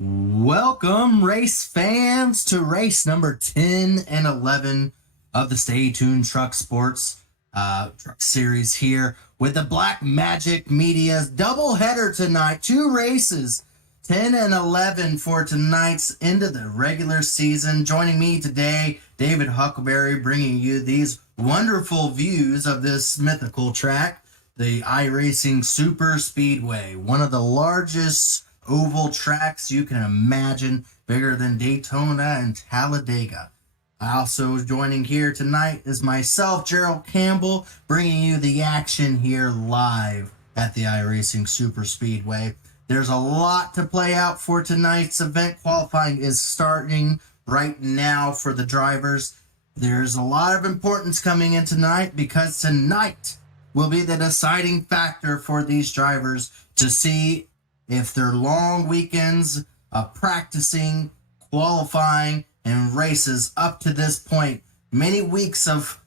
Welcome, race fans, to race number 10 and 11 of the Stay Tuned Truck Sports Truck Series here with the Black Magic Media's doubleheader tonight. Two races, 10 and 11 for tonight's end of the regular season. Joining me today, David Huckleberry, bringing you these wonderful views of this mythical track, the iRacing Super Speedway, one of the largest oval tracks you can imagine, bigger than Daytona and Talladega. Also joining here tonight is myself, Gerald Campbell, bringing you the action here live at the iRacing Super Speedway. There's a lot to play out for tonight's event. Qualifying is starting right now for the drivers. There's a lot of importance coming in tonight because tonight will be the deciding factor for these drivers to see if their long weekends of practicing, qualifying, and races up to this point, many weeks of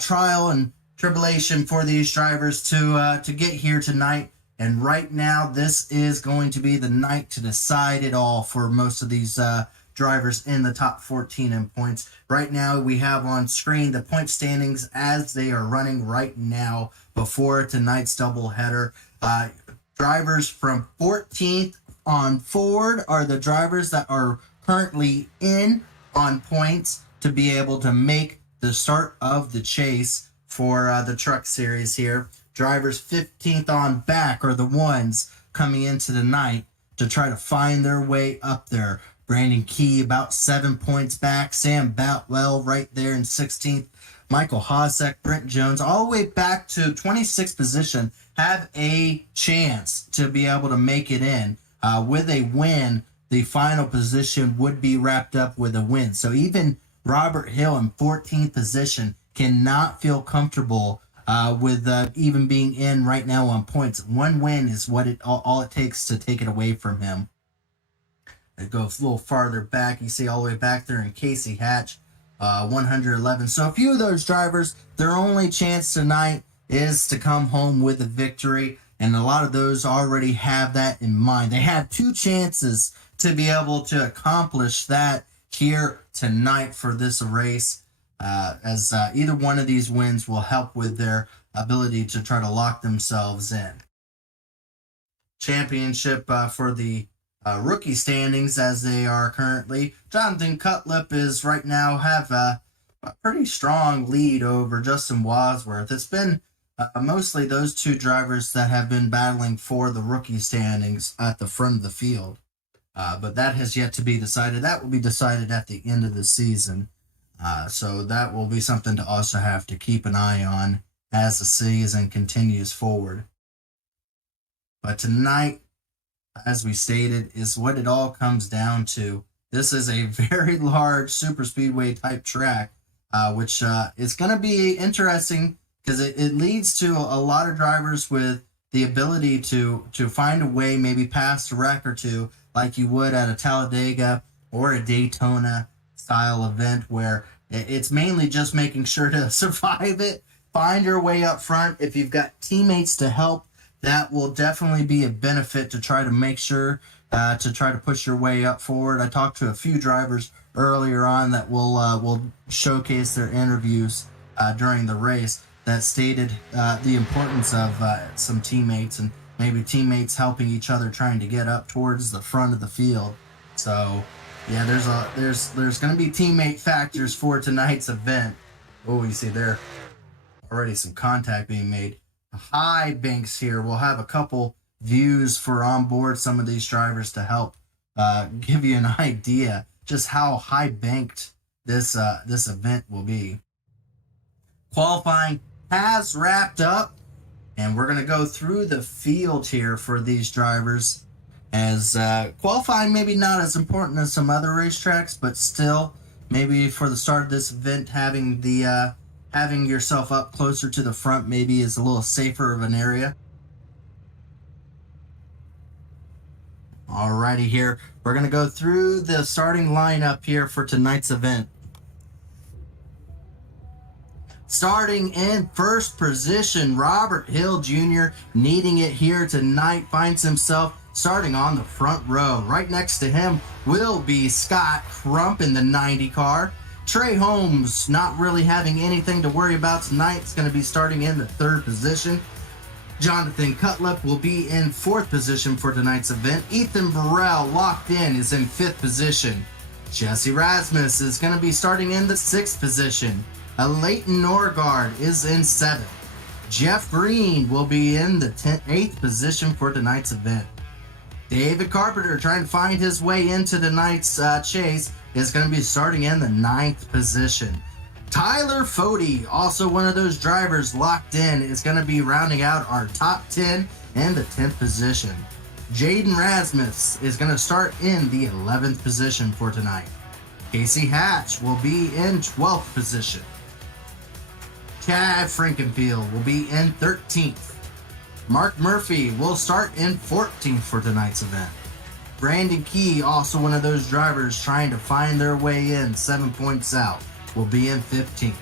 trial and tribulation for these drivers to get here tonight. And right now, this is going to be the night to decide it all for most of these drivers in the top 14 in points. Right now, we have on screen the point standings as they are running right now before tonight's doubleheader. Drivers from 14th on forward are the drivers that are currently in on points to be able to make the start of the chase for the truck series here. Drivers 15th on back are the ones coming into the night to try to find their way up there. Brandon Key about 7 points back. Sam Boutwell right there in 16th. Michael Hosek, Brent Jones, all the way back to 26th position, have a chance to be able to make it in. With a win, the final position would be wrapped up with a win. So even Robert Hill in 14th position cannot feel comfortable with even being in right now on points. One win is what all it takes to take it away from him. It goes a little farther back. You see all the way back there in Casey Hatch. 111. So a few of those drivers, their only chance tonight is to come home with a victory, and a lot of those already have that in mind. They have two chances to be able to accomplish that here tonight for this race, as either one of these wins will help with their ability to try to lock themselves in. Championship for the rookie standings as they are currently. Jonathan Cutlip is right now have a pretty strong lead over Justin Wadsworth. It's been mostly those two drivers that have been battling for the rookie standings at the front of the field. But that has yet to be decided. That will be decided at the end of the season. So that will be something to also have to keep an eye on as the season continues forward. But tonight, as we stated, is what it all comes down to. This is a very large super speedway type track, which is going to be interesting because it leads to a lot of drivers with the ability to find a way, maybe past a wreck or two, like you would at a Talladega or a Daytona style event, where it's mainly just making sure to survive it, find your way up front. If you've got teammates to help, that will definitely be a benefit to try to make sure to try to push your way up forward. I talked to a few drivers earlier on that will showcase their interviews during the race that stated the importance of some teammates and maybe teammates helping each other trying to get up towards the front of the field. So yeah, there's going to be teammate factors for tonight's event. Oh, you see there already some contact being made. High banks here. We'll have a couple views for onboard some of these drivers to help give you an idea just how high banked this event will be. Qualifying has wrapped up, and we're going to go through the field here for these drivers, as qualifying maybe not as important as some other racetracks, but still maybe for the start of this event, having yourself up closer to the front maybe is a little safer of an area. Alrighty, here we're going to go through the starting lineup here for tonight's event. Starting in first position, Robert Hill Jr., needing it here tonight, finds himself starting on the front row. Right next to him will be Scott Crump in the 90 car. Trey Holmes, not really having anything to worry about tonight, is going to be starting in the third position. Jonathan Cutlip will be in fourth position for tonight's event. Ethan Burrell, locked in, is in fifth position. Jesse Rasmus is going to be starting in the sixth position. Leighton Norgard is in seventh. Jeff Green will be in the eighth position for tonight's event. David Carpenter, trying to find his way into tonight's chase, is going to be starting in the ninth position. Tyler Fody, also one of those drivers locked in, is going to be rounding out our top 10 in the 10th position. Jaden Rasmus is going to start in the 11th position for tonight. Casey Hatch will be in 12th position. Chad Frankenfield will be in 13th. Mark Murphy will start in 14th for tonight's event. Brandon Key, also one of those drivers trying to find their way in 7 points out, will be in 15th.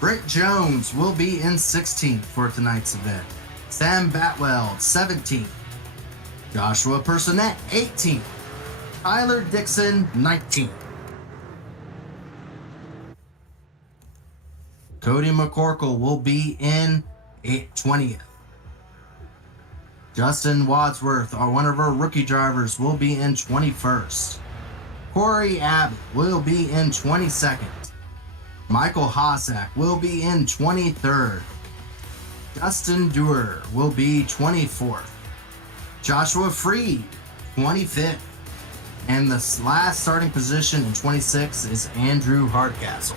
Brent Jones will be in 16th for tonight's event. Sam Batwell, 17th. Joshua Personette, 18th. Tyler Dixon, 19th. Cody McCorkle will be in 20th. Justin Wadsworth, one of our rookie drivers, will be in 21st. Corey Abbott will be in 22nd. Michael Hossack will be in 23rd. Dustin Dewar will be 24th. Joshua Freed, 25th. And the last starting position in 26 is Andrew Hardcastle.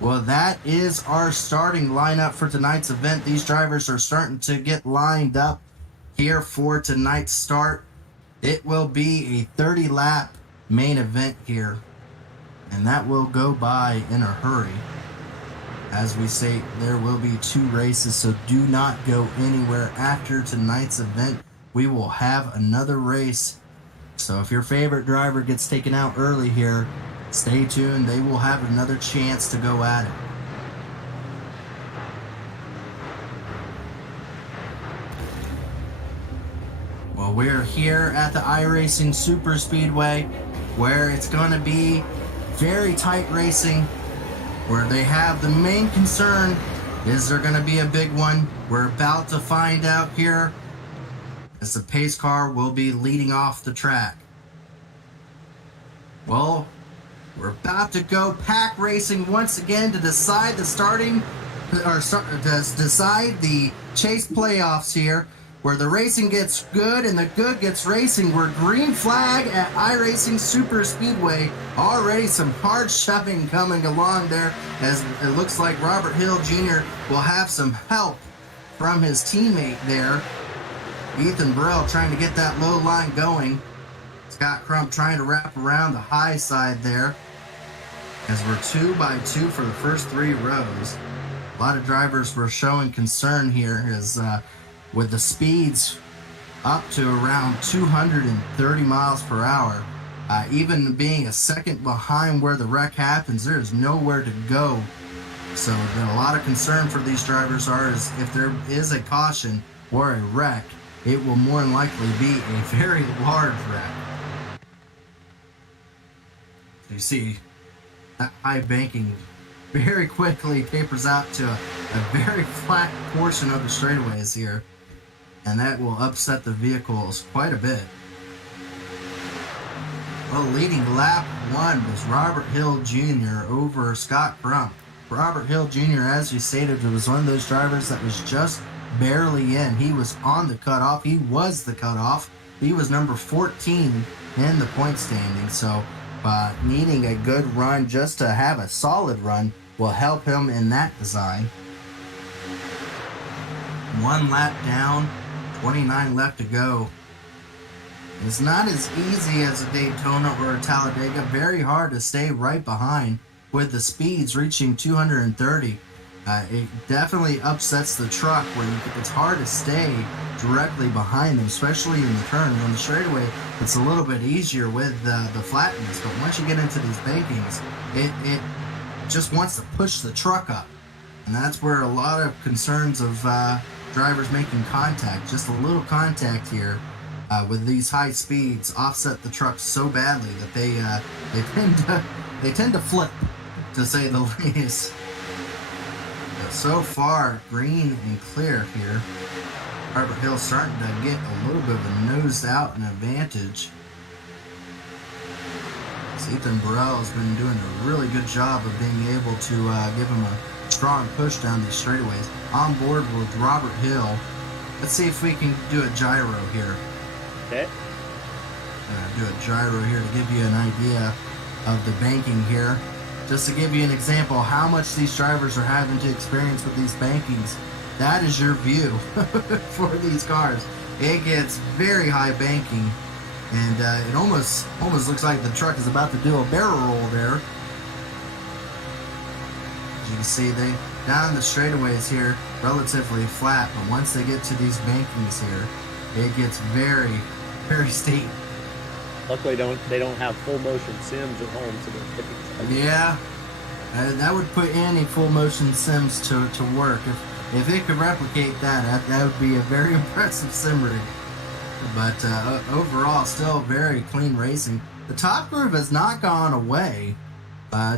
Well, that is our starting lineup for tonight's event. These drivers are starting to get lined up here for tonight's start. It will be a 30-lap main event here, and that will go by in a hurry. As we say, there will be 2 races, so do not go anywhere. After tonight's event, we will have another race. So if your favorite driver gets taken out early here, stay tuned. They will have another chance to go at it. Well, we're here at the iRacing Super Speedway, where it's going to be very tight racing, where they have the main concern, is there going to be a big one? We're about to find out here, as the pace car will be leading off the track. Well, we're about to go pack racing once again to decide the decide the chase playoffs here, where the racing gets good and the good gets racing. We're green flag at iRacing Super Speedway. Already some hard shoving coming along there, as it looks like Robert Hill Jr. will have some help from his teammate there. Ethan Burrell trying to get that low line going. Scott Crump trying to wrap around the high side there, as we're 2 by 2 for the first 3 rows. A lot of drivers were showing concern here, as with the speeds up to around 230 miles per hour, even being a second behind where the wreck happens, there is nowhere to go. So a lot of concern for these drivers is if there is a caution or a wreck, it will more than likely be a very large wreck. You see, that high banking very quickly tapers out to a very flat portion of the straightaways here, and that will upset the vehicles quite a bit. Well, leading lap 1 was Robert Hill Jr. over Scott Crump. Robert Hill Jr., as you stated, was one of those drivers that was just barely in. He was on the cutoff. He was the cutoff. He was number 14 in the point standing, so needing a good run just to have a solid run will help him in that design. 1 lap down, 29 left to go. It's not as easy as a Daytona or a Talladega. Very hard to stay right behind with the speeds reaching 230. It definitely upsets the truck where it's hard to stay directly behind them, especially in the turn. On the straightaway, it's a little bit easier with the flatness, but once you get into these bankings, it just wants to push the truck up. And that's where a lot of concerns of drivers making contact, just a little contact here with these high speeds, offset the truck so badly that they tend to flip, to say the least. But so far, green and clear here. Harbor Hill starting to get a little bit of a nosed out and advantage. Ethan Burrell has been doing a really good job of being able to give him a strong push down these straightaways. On board with Robert Hill. Let's see if we can do a gyro here. Okay. Do a gyro here to give you an idea of the banking here. Just to give you an example how much these drivers are having to experience with these bankings. That is your view for these cars. It gets very high banking. And it almost looks like the truck is about to do a barrel roll there. As you can see, they down the straightaways here, relatively flat, but once they get to these bankings here, it gets very, very steep. Luckily, they don't have full motion sims at home, so they're tipping. Yeah, that would put any full motion sims to work. If it could replicate that would be a very impressive sim rig. But overall, still very clean racing. The top groove has not gone away.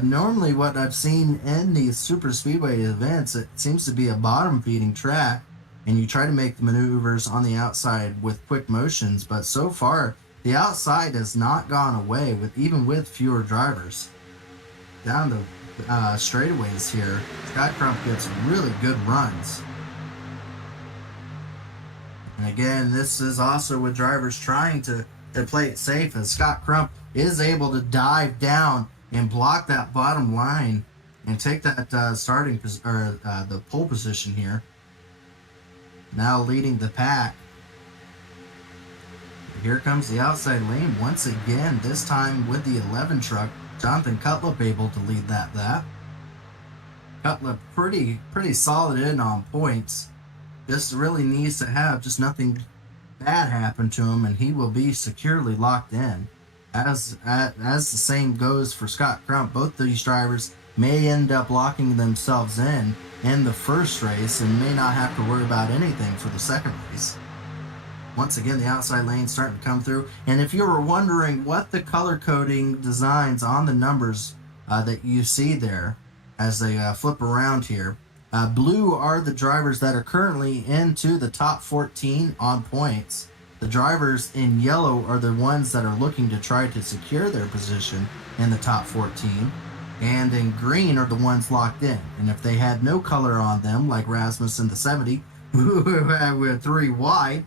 Normally what I've seen in these Super Speedway events, it seems to be a bottom feeding track, and you try to make the maneuvers on the outside with quick motions, but so far the outside has not gone away, even with fewer drivers. Down the straightaways here, Scott Crump gets really good runs. And again, this is also with drivers trying to play it safe, as Scott Crump is able to dive down and block that bottom line and take that the pole position here. Now leading the pack. Here comes the outside lane once again, this time with the 11 truck. Jonathan Cutlip able to lead that. Cutlip pretty solid in on points. Just really needs to have just nothing bad happen to him, and he will be securely locked in. As the same goes for Scott Crump, both these drivers may end up locking themselves in the first race and may not have to worry about anything for the second race. Once again, the outside lane starting to come through. And if you were wondering what the color coding designs on the numbers that you see there as they flip around here, blue are the drivers that are currently into the top 14 on points. The drivers in yellow are the ones that are looking to try to secure their position in the top 14. And in green are the ones locked in. And if they had no color on them, like Rasmussen the 70, with 3 wide,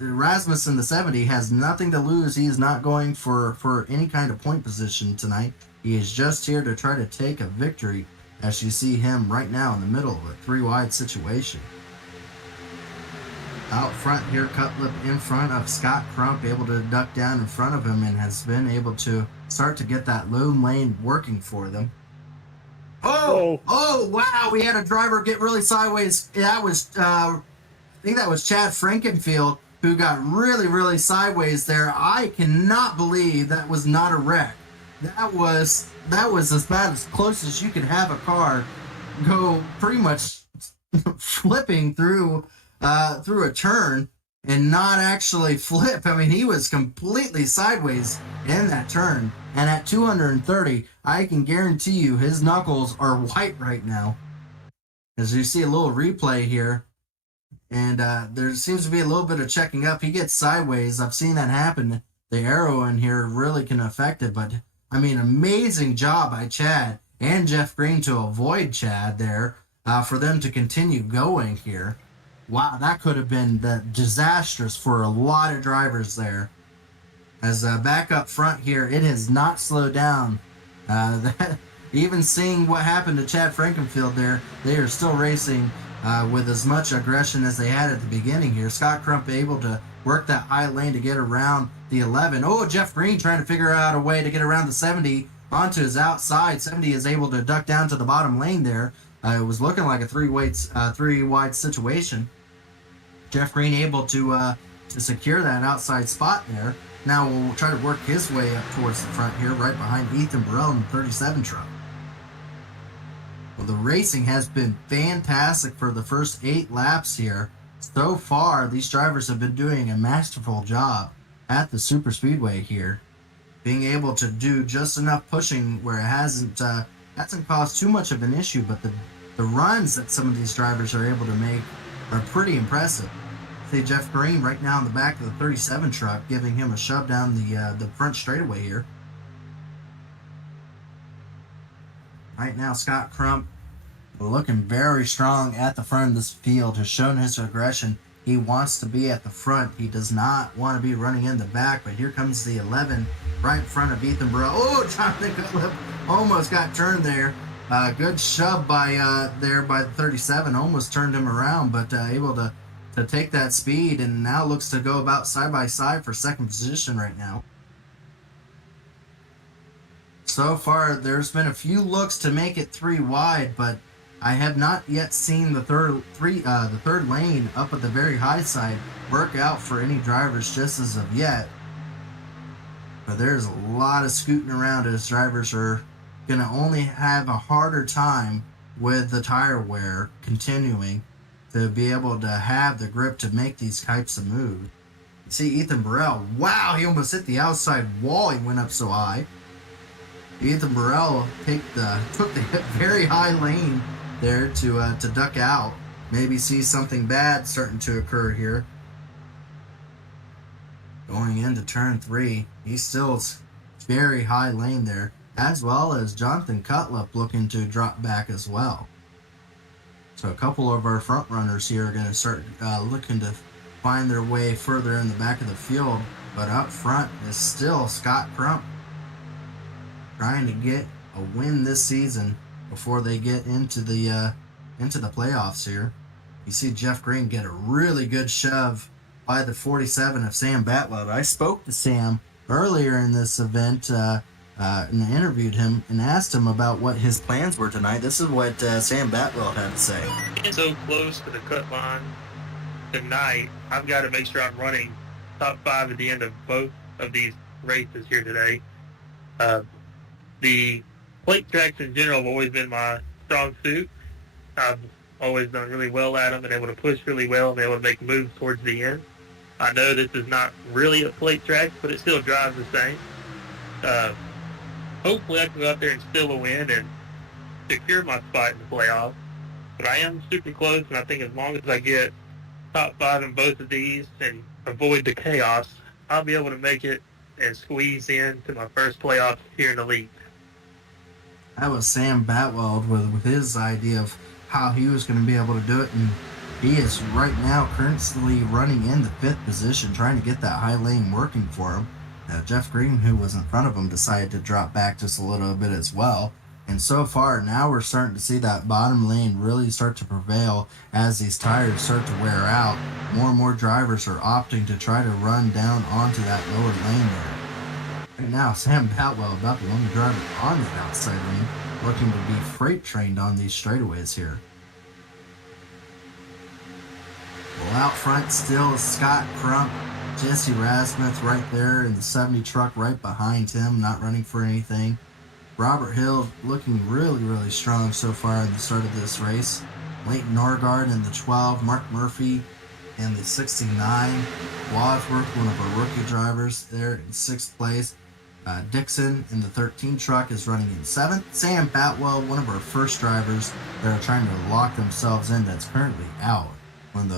Rasmussen the 70 has nothing to lose. He is not going for any kind of point position tonight. He is just here to try to take a victory, as you see him right now in the middle of a 3 wide situation. Out front here, Cutlip in front of Scott Crump, able to duck down in front of him, and has been able to start to get that low lane working for them. Oh, wow, we had a driver get really sideways. That was, I think that was Chad Frankenfield, who got really sideways there. I cannot believe that was not a wreck. That was as bad, as close as you could have a car go, pretty much flipping through a turn and not actually flip. I mean, he was completely sideways in that turn. And at 230, I can guarantee you his knuckles are white right now. As you see a little replay here, and there seems to be a little bit of checking up. He gets sideways. I've seen that happen. The arrow in here really can affect it, but I mean, amazing job by Chad and Jeff Green to avoid Chad there for them to continue going here. Wow, that could have been disastrous for a lot of drivers there. As back up front here, it has not slowed down. Even seeing what happened to Chad Frankenfield there, they are still racing with as much aggression as they had at the beginning here. Scott Crump able to work that high lane to get around the 11. Oh, Jeff Green trying to figure out a way to get around the 70 onto his outside. 70 is able to duck down to the bottom lane there. It was looking like a three wide situation. Jeff Green able to secure that outside spot there. Now we'll try to work his way up towards the front here, right behind Ethan Burrell in the 37 truck. Well, the racing has been fantastic for the first 8 laps here. So far, these drivers have been doing a masterful job at the Super Speedway here, being able to do just enough pushing where it hasn't caused too much of an issue, but the runs that some of these drivers are able to make are pretty impressive. See Jeff Green right now in the back of the 37 truck, giving him a shove down the front straightaway here. Right now, Scott Crump looking very strong at the front of this field, has shown his aggression. He wants to be at the front. He does not want to be running in the back, but here comes the 11 right in front of Ethan Burrell. Oh, Jonathan Cutlip almost got turned there. Good shove by the 37, almost turned him around, but able to take that speed, and now looks to go about side by side for second position right now. So far, there's been a few looks to make it 3 wide, but I have not yet seen the third lane up at the very high side work out for any drivers just as of yet. But there's a lot of scooting around as drivers are going to only have a harder time with the tire wear continuing to be able to have the grip to make these types of moves. You see Ethan Burrell, wow, he almost hit the outside wall. He went up so high. Ethan Burrell took the very high lane there to duck out. Maybe see something bad starting to occur here. Going into turn 3, he's still very high lane there, as well as Jonathan Cutlip looking to drop back as well. So a couple of our front runners here are going to start looking to find their way further in the back of the field, but up front is still Scott Crump, trying to get a win this season before they get into the playoffs here. You see Jeff Green get a really good shove by the 47 of Sam Batwell. I spoke to Sam earlier in this event and interviewed him and asked him about what his plans were tonight. This is what Sam Batwell had to say. Getting so close to the cut line tonight, I've got to make sure I'm running top 5 at the end of both of these races here today. The plate tracks in general have always been my strong suit. I've always done really well at them, been able to push really well, and been able to make moves towards the end. I know this is not really a plate track, but it still drives the same. Hopefully I can go out there and steal a win and secure my spot in the playoffs. But I am super close, and I think as long as I get top 5 in both of these and avoid the chaos, I'll be able to make it and squeeze in to my first playoff here in the league. That was Sam Batwell with his idea of how he was going to be able to do it, and he is right now currently running in the 5th position, trying to get that high lane working for him. Jeff Green, who was in front of him, decided to drop back just a little bit as well. And so far, now we're starting to see that bottom lane really start to prevail as these tires start to wear out. More and more drivers are opting to try to run down onto that lower lane there. Right now, Sam Batwell, about the only driver on the outside lane, looking to be freight trained on these straightaways here. Well, out front still is Scott Crump. Jesse Rasmuth right there in the 70 truck right behind him, not running for anything. Robert Hill looking really, really strong so far at the start of this race. Leighton Norgard in the 12, Mark Murphy in the 69. Wadsworth, one of our rookie drivers, there in 6th place. Dixon in the 13 truck is running in 7th. Sam Batwell, one of our first drivers that are trying to lock themselves in, that's currently out. When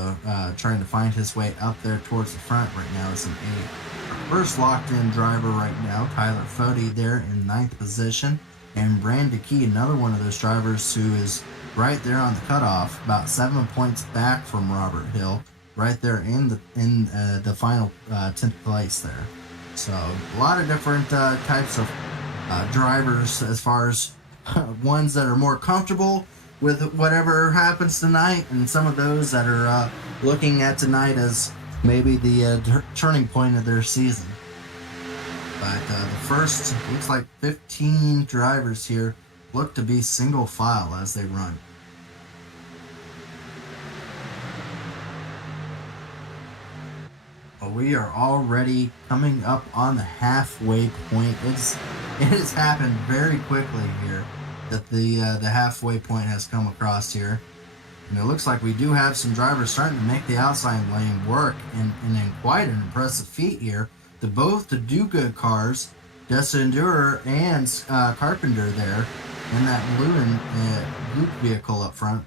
trying to find his way up there towards the front right now is an 8. Our first locked-in driver right now, Tyler Fody, there in 9th position. And Brandon Key, another one of those drivers who is right there on the cutoff, about 7 points back from Robert Hill, right there in the final 10th place there. So a lot of different types of drivers as far as ones that are more comfortable with whatever happens tonight, and some of those that are looking at tonight as maybe the turning point of their season. But the first, looks like 15 drivers here look to be single file as they run. Well, we are already coming up on the halfway point. It has happened very quickly here. that the halfway point has come across here. And it looks like we do have some drivers starting to make the outside lane work and in quite an impressive feat here. Both the do-good cars, Dustin Endurer and Carpenter there in that blue and blue vehicle up front,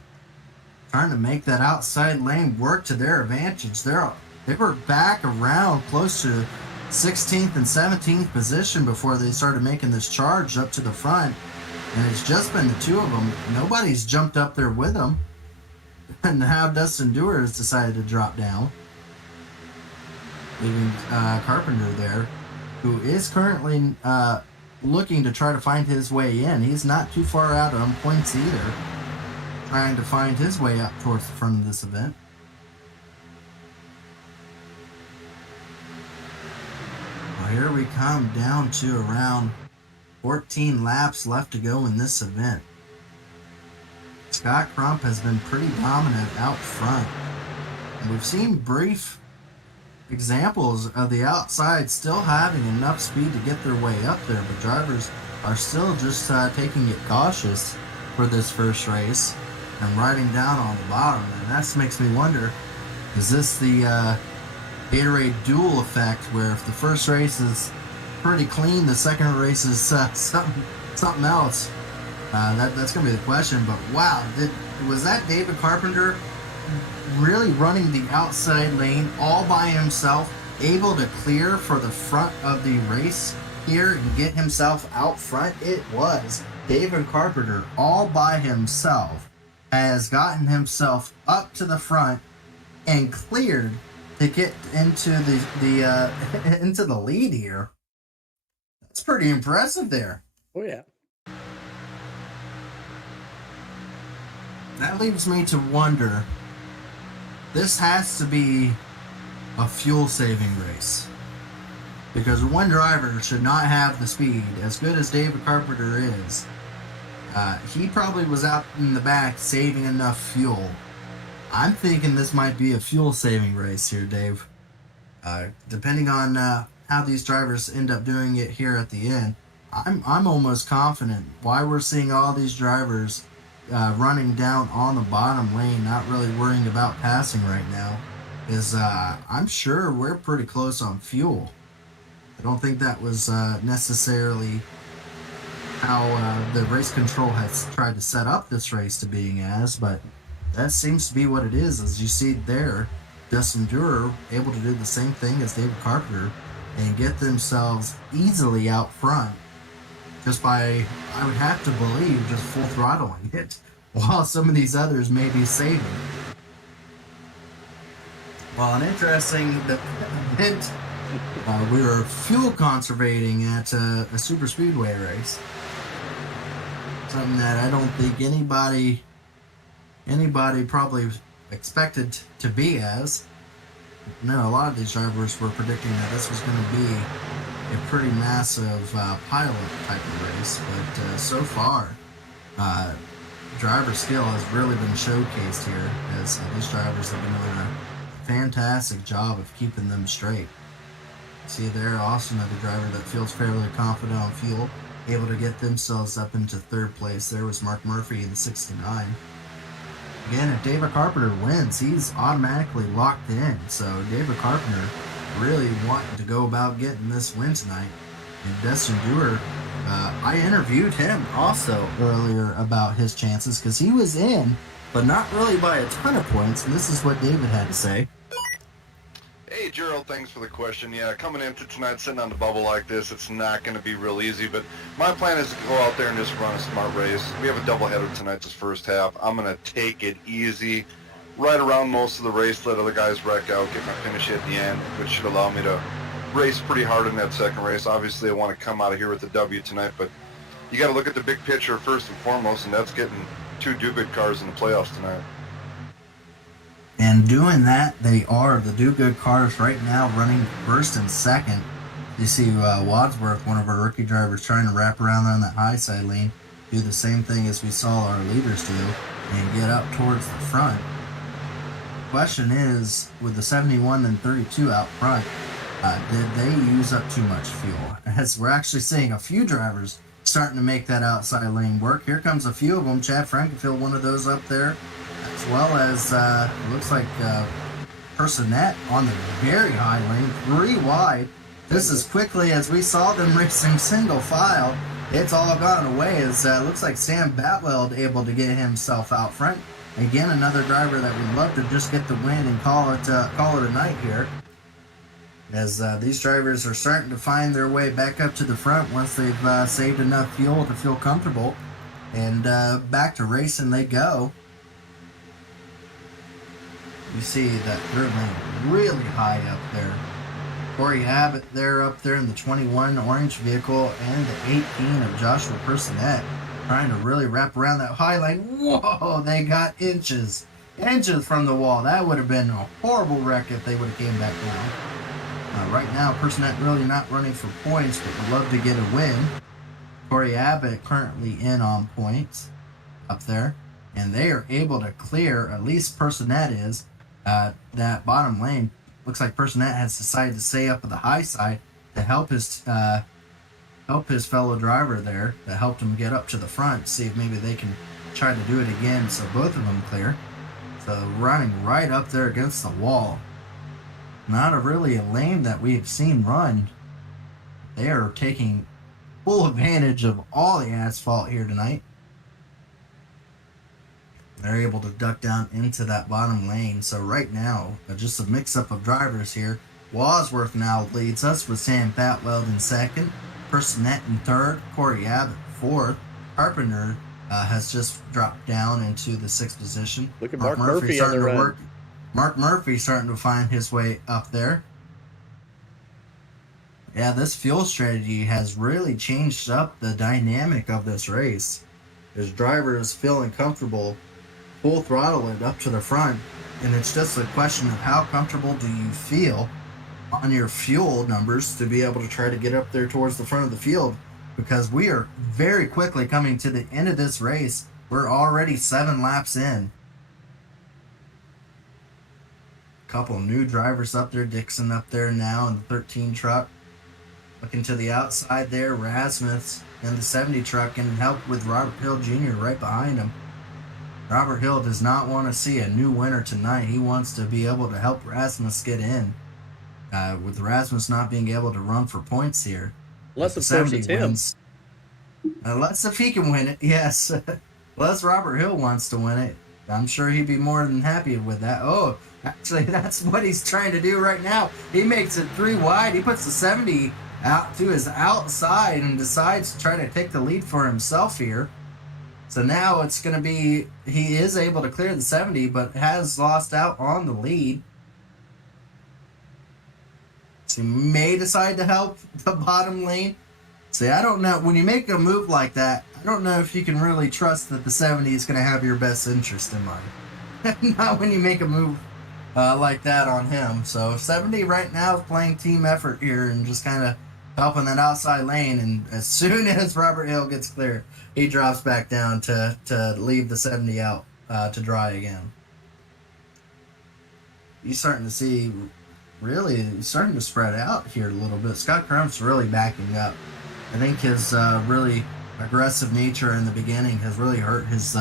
trying to make that outside lane work to their advantage. They were back around close to 16th and 17th position before they started making this charge up to the front. And it's just been the two of them. Nobody's jumped up there with them. And now Dustin Dewar has decided to drop down, leaving Carpenter there, who is currently looking to try to find his way in. He's not too far out on points either, trying to find his way up towards the front of this event. Well, here we come down to around 14 laps left to go in this event. Scott Crump has been pretty dominant out front. And we've seen brief examples of the outside still having enough speed to get their way up there, but drivers are still just taking it cautious for this first race and riding down on the bottom. And that makes me wonder, is this the Gatorade duel effect, where if the first race is pretty clean, the second race is something else? That's going to be the question. But wow, was that David Carpenter really running the outside lane all by himself, able to clear for the front of the race here and get himself out front? It was David Carpenter all by himself has gotten himself up to the front and cleared to get into the into the lead here. That's pretty impressive there. Oh yeah. That leaves me to wonder, this has to be a fuel-saving race. Because one driver should not have the speed, as good as David Carpenter is. He probably was out in the back saving enough fuel. I'm thinking this might be a fuel-saving race here, Dave. Depending on how these drivers end up doing it here at the end, I'm almost confident why we're seeing all these drivers running down on the bottom lane, not really worrying about passing right now, is I'm sure we're pretty close on fuel. I don't think that was necessarily how the race control has tried to set up this race to being as, but that seems to be what it is. As you see there, Dustin Durer able to do the same thing as David Carpenter and get themselves easily out front just by, I would have to believe, just full throttling it, while some of these others may be saving. Well, an interesting event. We were fuel conservating at a Super Speedway race. Something that I don't think anybody probably expected to be as. No, a lot of these drivers were predicting that this was going to be a pretty massive pilot type of race, but so far, driver skill has really been showcased here, as these drivers have been doing a fantastic job of keeping them straight. See there, also another driver that feels fairly confident on fuel, able to get themselves up into third place. There was Mark Murphy in the 69. Again, if David Carpenter wins, he's automatically locked in. So David Carpenter really wanting to go about getting this win tonight. And Dustin Dewar, I interviewed him also earlier about his chances, because he was in, but not really by a ton of points. And this is what David had to say. Hey Gerald, thanks for the question. Yeah, coming into tonight, sitting on the bubble like this, it's not going to be real easy, but my plan is to go out there and just run a smart race. We have a doubleheader tonight, this first half. I'm going to take it easy, right around most of the race, let other guys wreck out, get my finish at the end, which should allow me to race pretty hard in that second race. Obviously, I want to come out of here with a W tonight, but you got to look at the big picture first and foremost, and that's getting 2 do-good cars in the playoffs tonight. And doing that, they are. The do-good cars right now running first and second. You see Wadsworth, one of our rookie drivers, trying to wrap around on that high side lane, do the same thing as we saw our leaders do, and get up towards the front. Question is, with the 71 and 32 out front, did they use up too much fuel? As we're actually seeing a few drivers starting to make that outside lane work. Here comes a few of them. Chad Frankenfield, one of those up there, as well as looks like Personette on the very high lane, 3 wide. Just as quickly as we saw them racing single file, it's all gone away. As looks like Sam Batwell able to get himself out front. Again, another driver that would love to just get the win and call it a night here. As these drivers are starting to find their way back up to the front once they've saved enough fuel to feel comfortable. And back to racing they go. You see that third lane really high up there. Corey Abbott there up there in the 21 orange vehicle and the 18 of Joshua Personette trying to really wrap around that high lane. Whoa, they got inches from the wall. That would have been a horrible wreck if they would have came back down. Right now, Personette really not running for points, but would love to get a win. Corey Abbott currently in on points up there, and they are able to clear, at least Personette is, that bottom lane. Looks like Personette has decided to stay up at the high side to help his fellow driver there, that helped him get up to the front, see if maybe they can try to do it again, so both of them clear. So running right up there against the wall. Not really a lane that we have seen run. They are taking full advantage of all the asphalt here tonight. They're able to duck down into that bottom lane. So right now, just a mix-up of drivers here. Wadsworth now leads us with Sam Fatwell in second, Personette in third, Corey Abbott fourth. Carpenter has just dropped down into the 6th position. Look at Mark Murphy starting on the to run. work. Mark Murphy starting to find his way up there. Yeah, this fuel strategy has really changed up the dynamic of this race. There's drivers feeling comfortable, full throttle it up to the front, and it's just a question of how comfortable do you feel on your fuel numbers to be able to try to get up there towards the front of the field, because we are very quickly coming to the end of this race. We're already 7 laps in. Couple new drivers up there. Dixon up there now in the 13 truck. Looking to the outside there, Rasmus in the 70 truck, and help with Robert Hill Jr. right behind him. Robert Hill does not want to see a new winner tonight. He wants to be able to help Rasmus get in. With Rasmus not being able to run for points here. Unless, of course, it's him. Unless if he can win it, yes. Unless Robert Hill wants to win it. I'm sure he'd be more than happy with that. Oh, actually, that's what he's trying to do right now. He makes it 3 wide. He puts the 70 out to his outside and decides to try to take the lead for himself here. So now it's going to be, he is able to clear the 70, but has lost out on the lead. So he may decide to help the bottom lane. See, I don't know. When you make a move like that, I don't know if you can really trust that the 70 is going to have your best interest in mind. Not when you make a move like that on him. So 70 right now is playing team effort here and just kind of helping that outside lane. And as soon as Robert Hill gets clear, he drops back down to leave the 70 out to dry again. You're starting to see, really starting to spread out here a little bit. Scott Crump's really backing up. I think his really aggressive nature in the beginning has really hurt his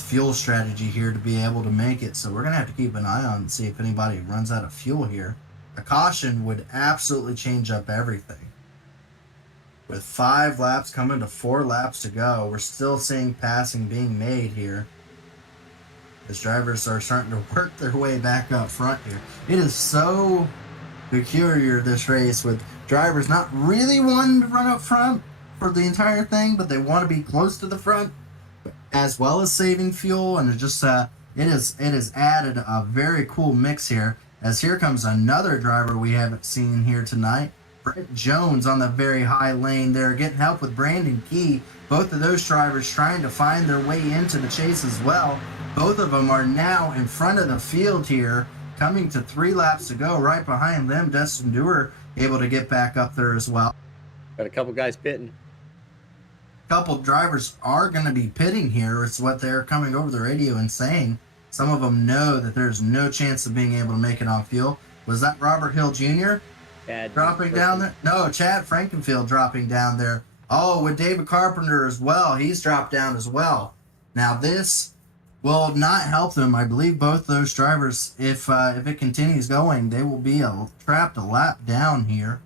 fuel strategy here to be able to make it. So we're going to have to keep an eye on and see if anybody runs out of fuel here. A caution would absolutely change up everything. With 5 laps coming to 4 laps to go, we're still seeing passing being made here. As drivers are starting to work their way back up front here. It is so peculiar, this race, with drivers not really wanting to run up front for the entire thing, but they want to be close to the front as well as saving fuel. And it just it has added a very cool mix here, as here comes another driver we haven't seen here tonight. Brett Jones on the very high lane there, getting help with Brandon Key. Both of those drivers trying to find their way into the chase as well. Both of them are now in front of the field here, coming to 3 laps to go. Right behind them, Dustin Dewar able to get back up there as well. Got a couple guys pitting. A couple drivers are going to be pitting here. It's what they're coming over the radio and saying. Some of them know that there's no chance of being able to make it on fuel. Was that Robert Hill Jr. Chad dropping down there? No, Chad Frankenfield dropping down there Oh, with David Carpenter as well. He's dropped down as well. Now this will not help them. I believe both those drivers, if it continues going, they will be trapped a lap down here.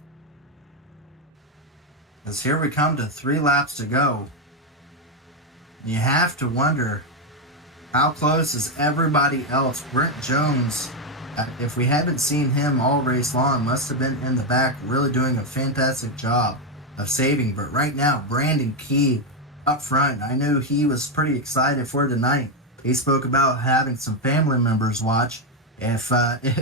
As here we come to 3 laps to go. You have to wonder, how close is everybody else? Brent Jones, if we haven't seen him all race long, must have been in the back really doing a fantastic job of saving. But right now, Brandon Key up front, I knew he was pretty excited for tonight. He spoke about having some family members watch,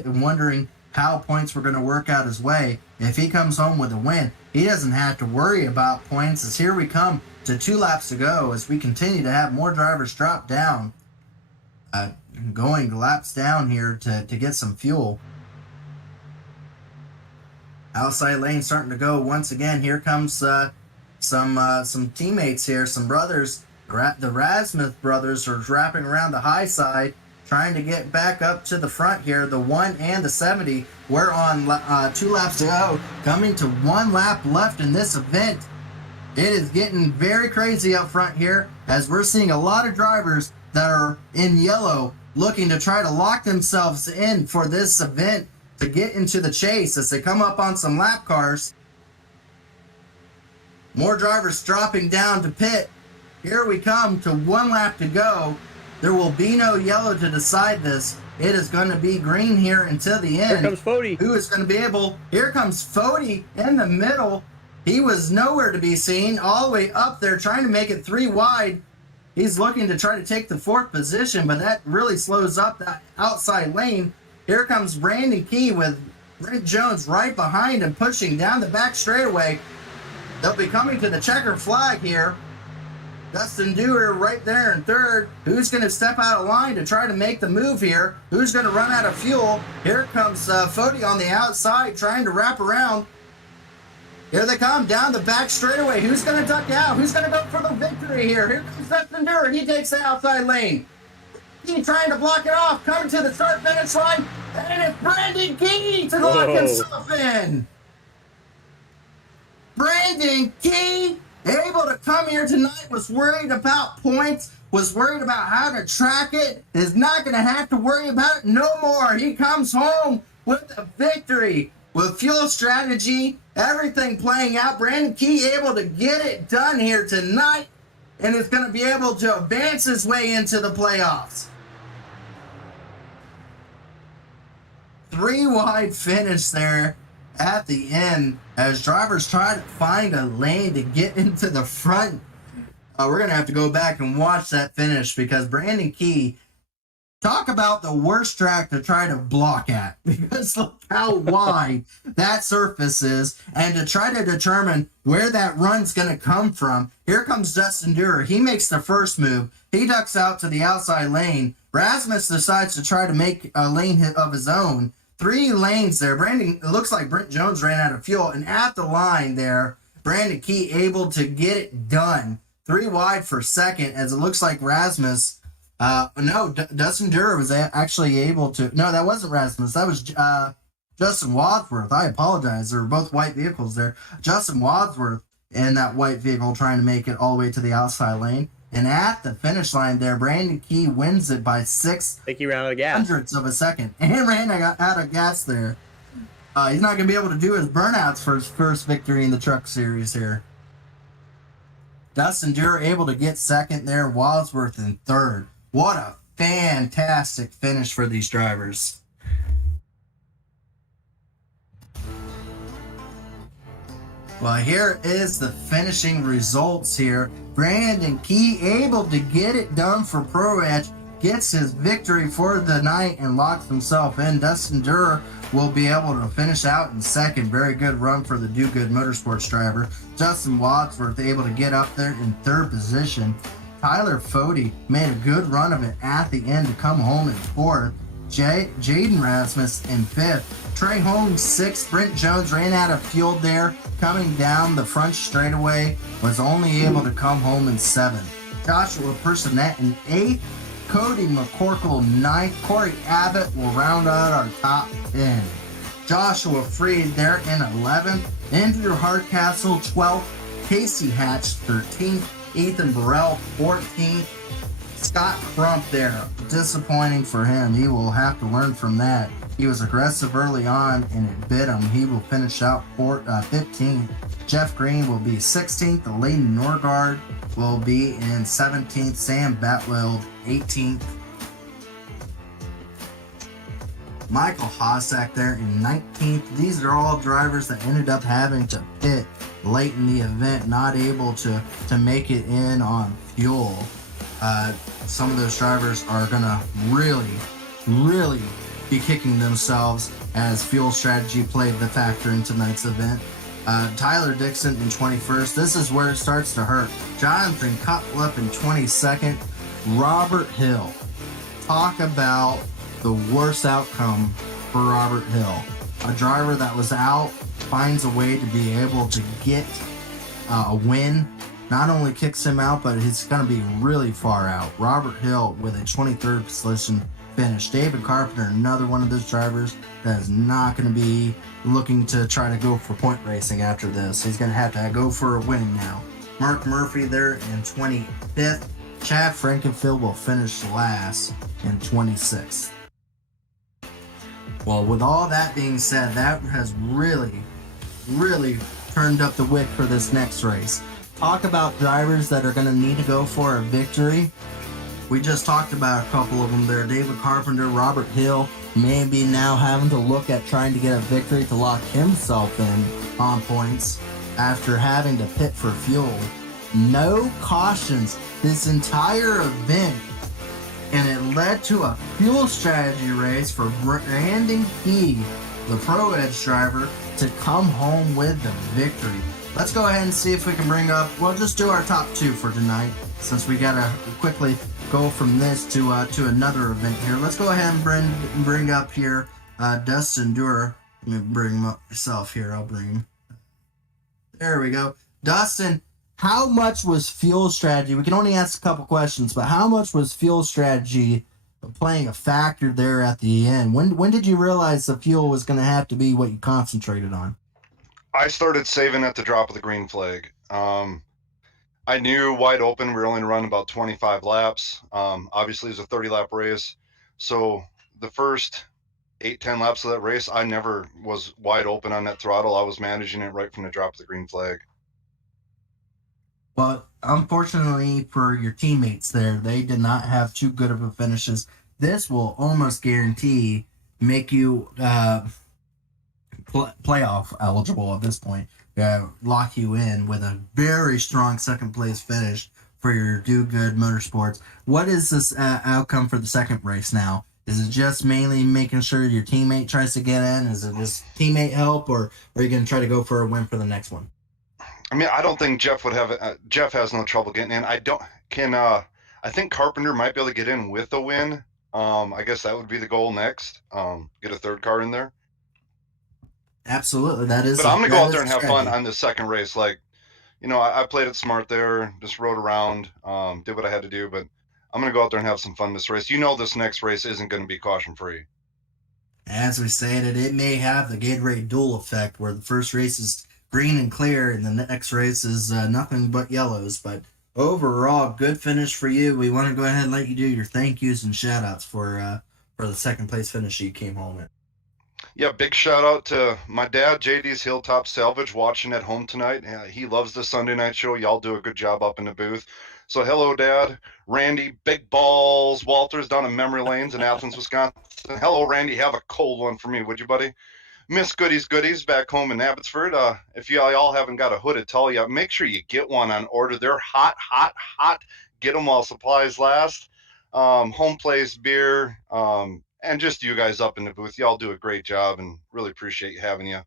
wondering how points were going to work out his way. If he comes home with a win, he doesn't have to worry about points. As here we come to 2 laps to go, as we continue to have more drivers drop down, going laps down here to get some fuel. Outside lane starting to go once again. Here comes some teammates here, some brothers. The Rasmuth brothers are wrapping around the high side, trying to get back up to the front here. The 1 and the 70. We're on 2 laps to go, coming to 1 lap left in this event. It is getting very crazy up front here, as we're seeing a lot of drivers that are in yellow looking to try to lock themselves in for this event to get into the chase as they come up on some lap cars. More drivers dropping down to pit. Here we come to 1 lap to go. There will be no yellow to decide this. It is going to be green here until the end. Here comes Fody. Who is going to be able... Here comes Fody in the middle. He was nowhere to be seen, all the way up there trying to make it 3 wide. He's looking to try to take the 4th position, but that really slows up that outside lane. Here comes Brandon Key with Brent Jones right behind him, pushing down the back straightaway. They'll be coming to the checker flag here. Dustin Dewar right there in 3rd. Who's going to step out of line to try to make the move here? Who's going to run out of fuel? Here comes Fody on the outside trying to wrap around. Here they come down the back straightaway. Who's going to duck out? Who's going to go for the victory here? Here comes Dustin Dewar. He takes the outside lane. He trying to block it off. Coming to the start finish line. And it's Brandon Key to lock himself in. Brandon Key, able to come here tonight, was worried about points, was worried about how to track it, is not going to have to worry about it no more. He comes home with a victory, with fuel strategy, everything playing out. Brandon Key able to get it done here tonight, and is going to be able to advance his way into the playoffs. 3 wide finish there at the end as drivers try to find a lane to get into the front. We're going to have to go back and watch that finish, because Brandon Key, talk about the worst track to try to block at, because look how wide that surface is, and to try to determine where that run's going to come from. Here comes Dustin Dewar. He makes the first move. He ducks out to the outside lane. Rasmus decides to try to make a lane of his own. 3 lanes there. It looks like Brent Jones ran out of fuel, and at the line there, Brandon Key able to get it done. 3 wide for second, as it looks like Rasmus. Dustin Dewar was actually able to. No, that wasn't Rasmus. That was Justin Wadsworth. I apologize. There were both white vehicles there. Justin Wadsworth in that white vehicle trying to make it all the way to the outside lane. And at the finish line there, Brandon Key wins it by 6 I think he ran out of gas. hundredths of a second. And ran out of gas there. He's not going to be able to do his burnouts for his first victory in the truck series here. Dustin Dewar able to get second there. Wadsworth in 3rd. What a fantastic finish for these drivers. Well, here is the finishing results here. Brandon Key able to get it done for Pro Edge, gets his victory for the night and locks himself in. Dustin Dewar will be able to finish out in 2nd. Very good run for the Do Good Motorsports driver. Justin Wadsworth able to get up there in 3rd position. Tyler Fody made a good run of it at the end to come home in 4th. Jaden Rasmus in 5th. Trey Holmes 6th. Brent Jones ran out of fuel there, coming down the front straightaway, was only able to come home in 7th. Joshua Personette in 8th. Cody McCorkle 9th. Corey Abbott will round out our top 10. Joshua Freed there in 11th. Andrew Hardcastle 12th. Casey Hatch 13th, Ethan Burrell 14th. Scott Crump there, disappointing for him. He will have to learn from that. He was aggressive early on and it bit him. He will finish out 15th. Jeff Green will be 16th. Layden Norgard will be in 17th. Sam Batwell 18th. Michael Hossack there in 19th. These are all drivers that ended up having to pit late in the event, not able to make it in on fuel. Some of those drivers are going to really be kicking themselves as fuel strategy played the factor in tonight's event. Tyler Dixon in 21st. This is where it starts to hurt. Jonathan Cutlup in 22nd. Robert Hill. Talk about the worst outcome for Robert Hill. A driver that was out finds a way to be able to get a win. Not only kicks him out, but he's going to be really far out. Robert Hill with a 23rd position finish. David Carpenter, another one of those drivers that is not going to be looking to try to go for point racing after this. He's going to have to go for a win now. Mark Murphy there in 25th. Chad Frankenfield will finish last in 26th. Well, with all that being said, that has really turned up the wick for this next race. Talk about drivers that are going to need to go for a victory. We just talked about a couple of them there. David Carpenter, Robert Hill, maybe now having to look at trying to get a victory to lock himself in on points after having to pit for fuel. No cautions this entire event, and it led to a fuel strategy race for Brandon Key, the Pro Edge driver, to come home with the victory. Let's go ahead and see if we can bring up, we'll just do our top two for tonight, since we gotta quickly go from this to another event here. Let's go ahead and bring up here Dustin Durer. Let me bring him up myself here. I'll bring him. There we go. Dustin, how much was fuel strategy? We can only ask a couple questions, but how much was fuel strategy playing a factor there at the end? When did you realize the fuel was going to have to be what you concentrated on? I started saving at the drop of the green flag. I knew wide open we were only running about 25 laps. Obviously, it was a 30-lap race. So the first 8-10 laps of that race, I never was wide open on that throttle. I was managing it right from the drop of the green flag. But unfortunately for your teammates there, they did not have too good of a finishes. This will almost guarantee make you playoff eligible at this point. Lock you in with a very strong second place finish for your Do Good Motorsports. What is this outcome for the second race now? Is it just mainly making sure your teammate tries to get in? Is it just teammate help, or are you going to try to go for a win for the next one? I mean, I don't think Jeff would have Jeff has no trouble getting in. I think Carpenter might be able to get in with a win. I guess that would be the goal next. Get a third car in there. Absolutely, that is. But I'm gonna go out there and have fun on the second race. Like, I played it smart there, just rode around, did what I had to do. But I'm gonna go out there and have some fun this race. This next race isn't going to be caution free. As we stated, it may have the Gatorade dual effect, where the first race is green and clear, and the next race is nothing but yellows. But overall, good finish for you. We want to go ahead and let you do your thank yous and shout outs for the second place finish you came home with. Yeah, big shout out to my dad, JD's Hilltop Salvage, watching at home tonight. He loves the Sunday night show. Y'all do a good job up in the booth. So hello, Dad. Randy, Big Balls, Walters down in Memory Lanes in Athens, Wisconsin. Hello, Randy. Have a cold one for me, would you, buddy? Miss Goodies back home in Abbotsford. If y'all haven't got a hooded towel yet, make sure you get one on order. They're hot. Get them while supplies last. Home place beer, and just you guys up in the booth. Y'all do a great job, and really appreciate having you.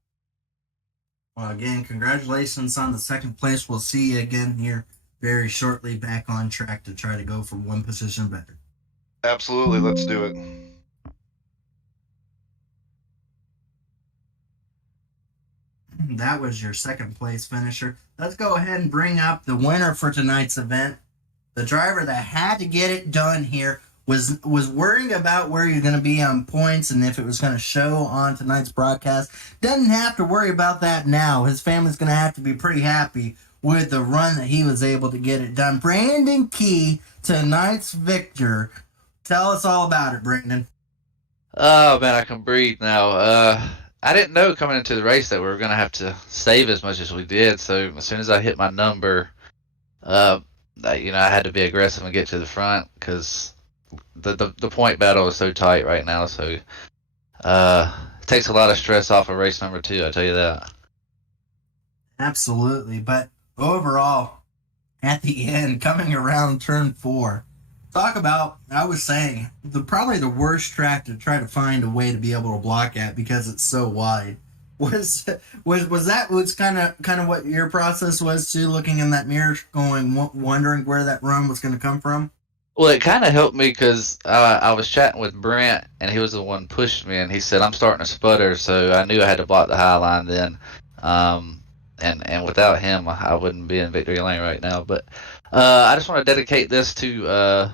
Well, again, congratulations on the second place. We'll see you again here very shortly, back on track to try to go for one position better. Absolutely, let's do it. That was your second place finisher. Let's go ahead and bring up the winner for tonight's event. The driver that had to get it done here was worrying about where you're going to be on points and if it was going to show on tonight's broadcast. Doesn't have to worry about that now. His family's going to have to be pretty happy with the run that he was able to get it done. Brandon Key, tonight's victor. Tell us all about it, Brandon. Oh man, I can breathe now. I didn't know coming into the race that we were gonna have to save as much as we did. So as soon as I hit my number, uh, I had to be aggressive and get to the front because the point battle is so tight right now. So it takes a lot of stress off of race number 2. I tell you that. Absolutely. But overall, at the end, coming around turn 4, talk about, I was saying, probably the worst track to try to find a way to be able to block at because it's so wide. Was that kind of what your process was too, looking in that mirror, wondering where that run was going to come from? Well, it kind of helped me because I was chatting with Brent, and he was the one pushing me, and he said I'm starting to sputter, so I knew I had to block the high line then. And without him, I wouldn't be in victory lane right now. But I just want to dedicate this to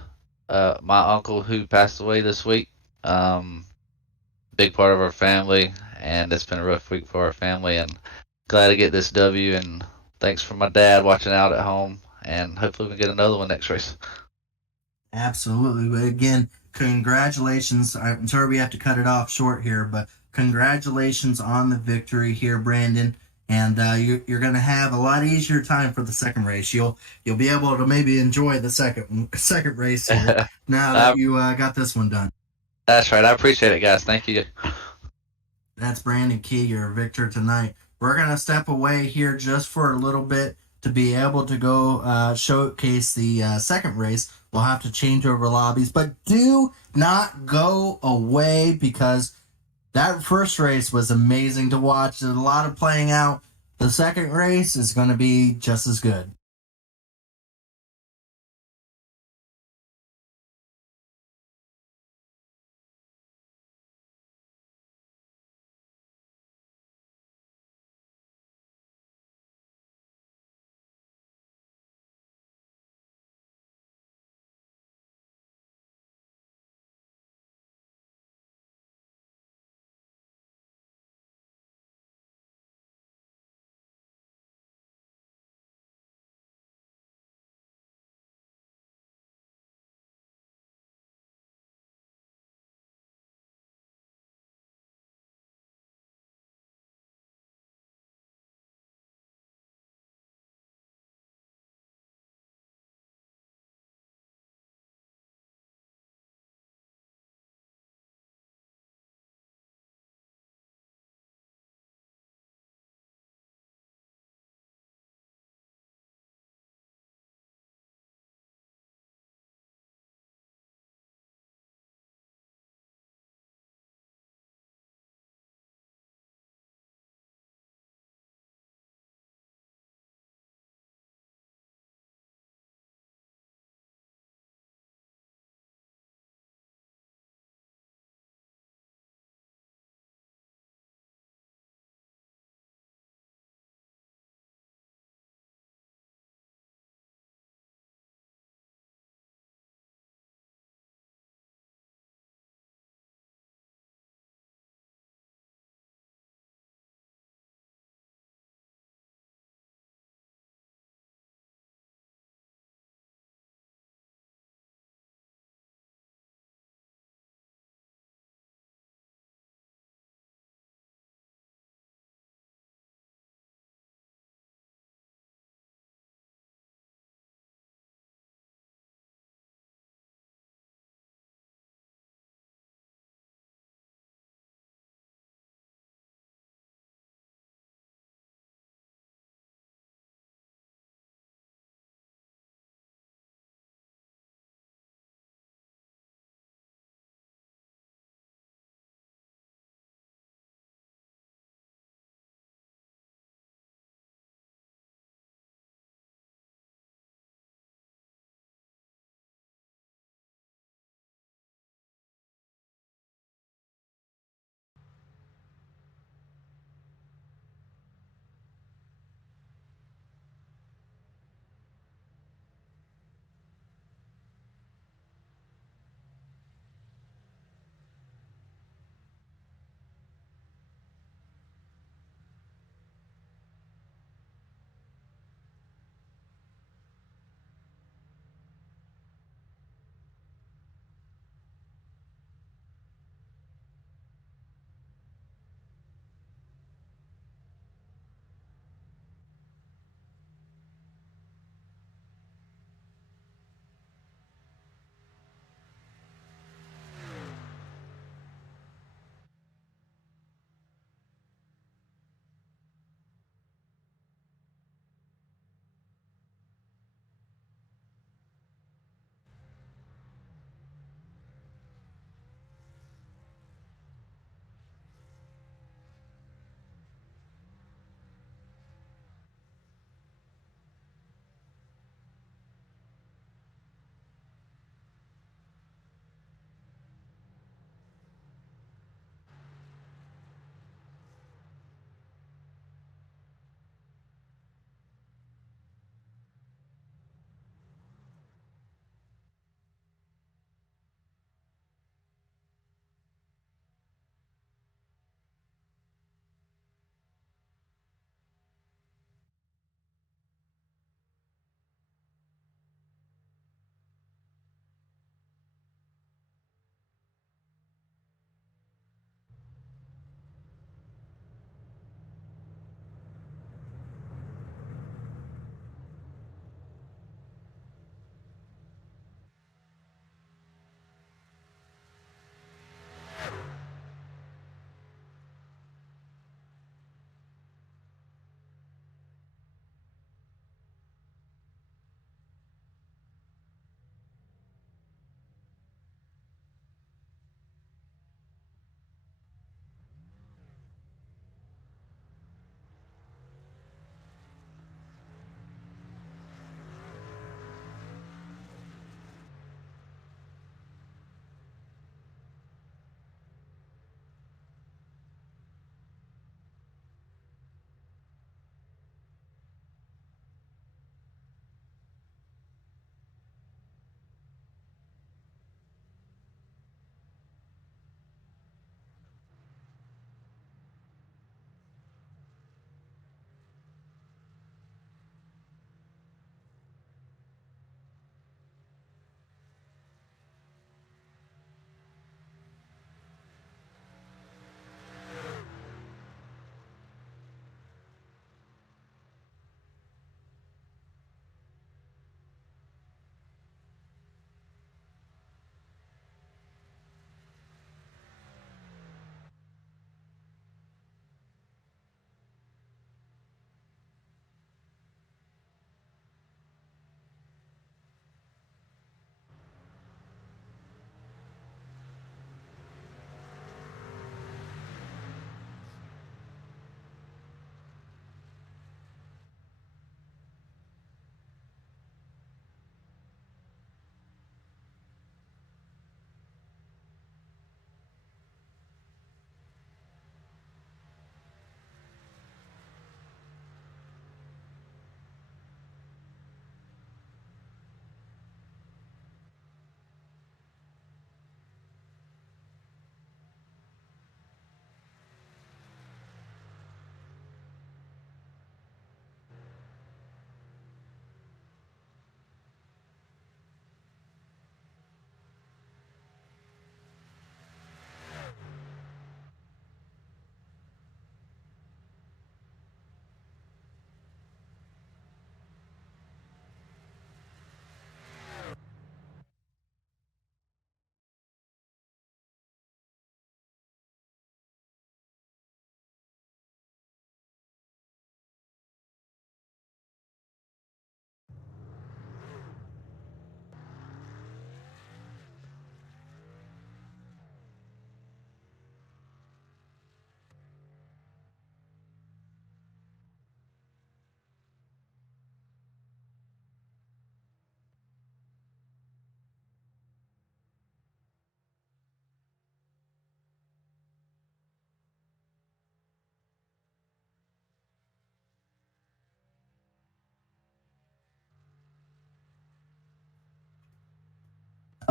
my uncle who passed away this week. Big part of our family, and it's been a rough week for our family. And glad to get this W. And thanks for my dad watching out at home. And hopefully we can get another one next race. Absolutely. But again, congratulations. I'm sorry we have to cut it off short here, but congratulations on the victory here, Brandon. And you're going to have a lot easier time for the second race. You'll be able to maybe enjoy the second race here now that you got this one done. That's right. I appreciate it, guys. Thank you. That's Brandon Key, your victor tonight. We're going to step away here just for a little bit to be able to go showcase the second race. We'll have to change over lobbies, but do not go away because that first race was amazing to watch. There's a lot of playing out. The second race is going to be just as good.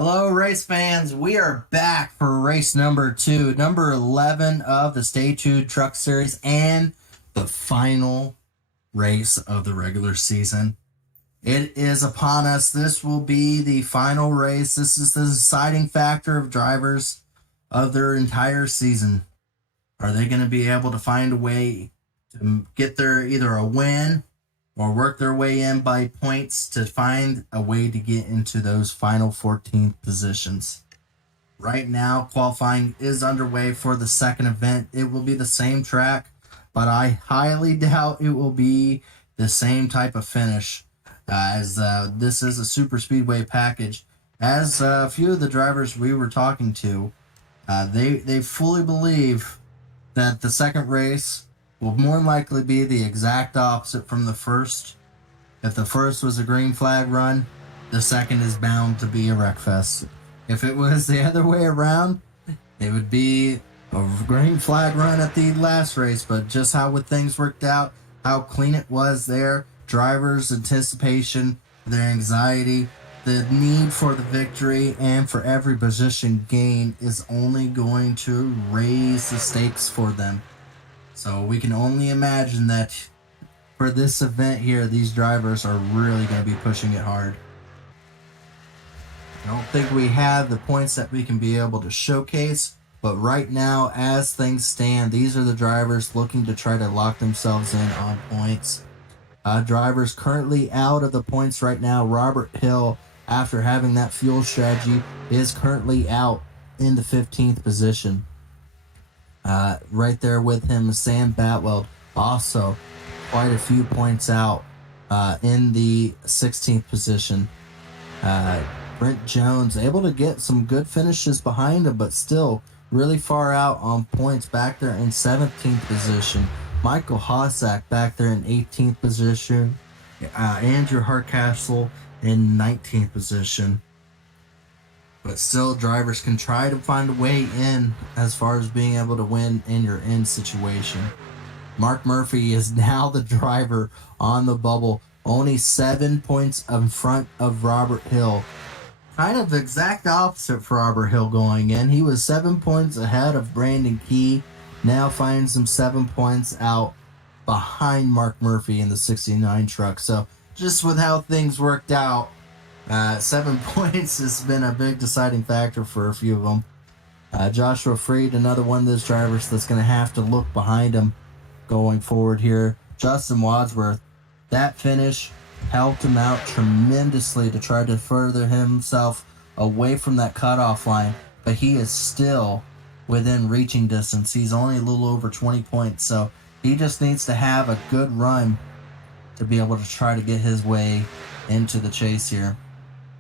Hello, race fans. We are back for race number 2, number 11 of the Stay Tuned Truck Series, and the final race of the regular season. It is upon us. This will be the final race. This is the deciding factor of drivers of their entire season. Are they going to be able to find a way to get their either a win or work their way in by points to find a way to get into those final 14 positions? Right now, qualifying is underway for the second event. It will be the same track, but I highly doubt it will be the same type of finish, as this is a Super Speedway package. As a few of the drivers we were talking to, they fully believe that the second race will more than likely be the exact opposite from the first. If the first was a green flag run, the second is bound to be a wreckfest. If it was the other way around, it would be a green flag run at the last race. But just how things worked out, how clean it was there, drivers' anticipation, their anxiety, the need for the victory, and for every position gain is only going to raise the stakes for them. So we can only imagine that for this event here, these drivers are really going to be pushing it hard. I don't think we have the points that we can be able to showcase, but right now, as things stand, these are the drivers looking to try to lock themselves in on points. Drivers currently out of the points right now. Robert Hill, after having that fuel strategy, is currently out in the 15th position. Right there with him is Sam Batwell, also quite a few points out in the 16th position. Brent Jones able to get some good finishes behind him, but still really far out on points back there in 17th position. Michael Hossack back there in 18th position. Andrew Hardcastle in 19th position. But still, drivers can try to find a way in as far as being able to win in your end situation. Mark Murphy is now the driver on the bubble, only 7 points in front of Robert Hill. Kind of the exact opposite for Robert Hill going in. He was 7 points ahead of Brandon Key. Now finds him 7 points out behind Mark Murphy in the 69 truck. So just with how things worked out, 7 points has been a big deciding factor for a few of them. Joshua Freed, another one of those drivers that's going to have to look behind him going forward here. Justin Wadsworth, that finish helped him out tremendously to try to further himself away from that cutoff line, but he is still within reaching distance. He's only a little over 20 points, so he just needs to have a good run to be able to try to get his way into the chase here.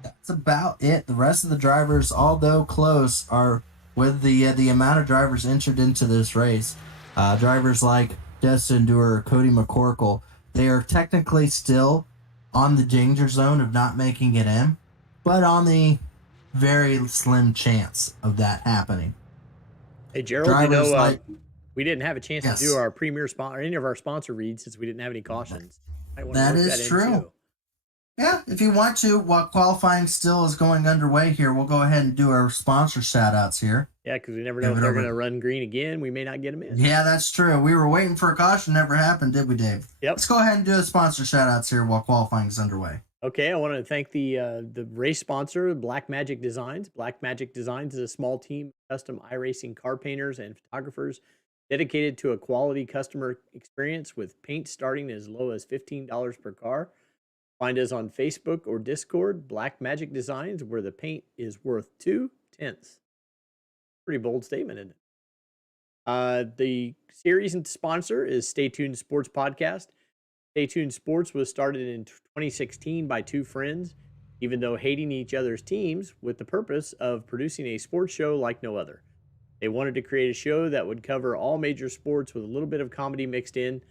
That's about it. The rest of the drivers, although close, are with the amount of drivers entered into this race. Drivers like Destin Dewar, Cody McCorkle, they are technically still on the danger zone of not making it in, but on the very slim chance of that happening. Hey, Gerald, Drivers like, we didn't have a chance to do our premier sponsor or any of our sponsor reads since we didn't have any cautions. That is true. Yeah, if you want to, while qualifying still is going underway here, we'll go ahead and do our sponsor shout-outs here. Yeah, because we never know if they're going to run green again. We may not get them in. Yeah, that's true. We were waiting for a caution. Never happened, did we, Dave? Yep. Let's go ahead and do the sponsor shout-outs here while qualifying is underway. Okay, I want to thank the race sponsor, Black Magic Designs. Black Magic Designs is a small team of custom iRacing car painters and photographers dedicated to a quality customer experience with paint starting as low as $15 per car. Find us on Facebook or Discord, Black Magic Designs, where the paint is worth 2 tenths. Pretty bold statement, isn't it? The series and sponsor is Stay Tuned Sports Podcast. Stay Tuned Sports was started in 2016 by two friends, even though hating each other's teams, with the purpose of producing a sports show like no other. They wanted to create a show that would cover all major sports with a little bit of comedy mixed in.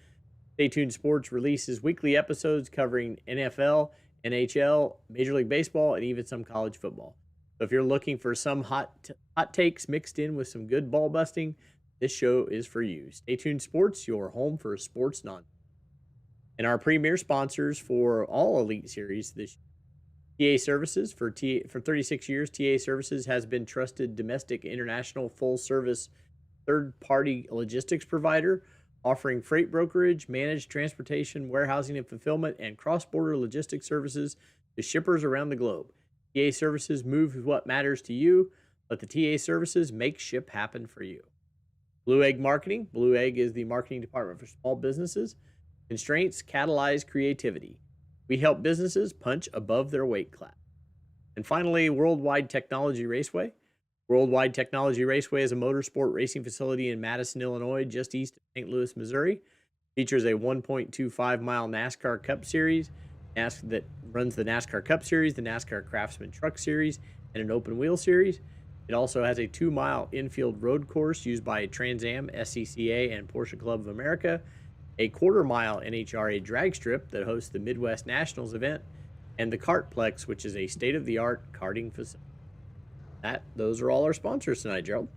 Stay Tuned Sports releases weekly episodes covering NFL, NHL, Major League Baseball, and even some college football. So if you're looking for some hot takes mixed in with some good ball busting, this show is for you. Stay Tuned Sports, your home for sports nonsense. And our premier sponsors for all Elite Series this year, TA Services. For 36 years, TA Services has been trusted domestic, international, full-service, third-party logistics provider, offering freight brokerage, managed transportation, warehousing and fulfillment, and cross-border logistics services to shippers around the globe. TA Services moves what matters to you. Let the TA Services make ship happen for you. Blue Egg Marketing. Blue Egg is the marketing department for small businesses. Constraints catalyze creativity. We help businesses punch above their weight class. And finally, Worldwide Technology Raceway. Worldwide Technology Raceway is a motorsport racing facility in Madison, Illinois, just east of St. Louis, Missouri. Features a 1.25-mile NASCAR Cup Series that runs the NASCAR Cup Series, the NASCAR Craftsman Truck Series, and an open wheel series. It also has a 2-mile infield road course used by Trans Am, SCCA, and Porsche Club of America, a quarter-mile NHRA drag strip that hosts the Midwest Nationals event, and the Kartplex, which is a state-of-the-art karting facility. Those are all our sponsors tonight, Gerald.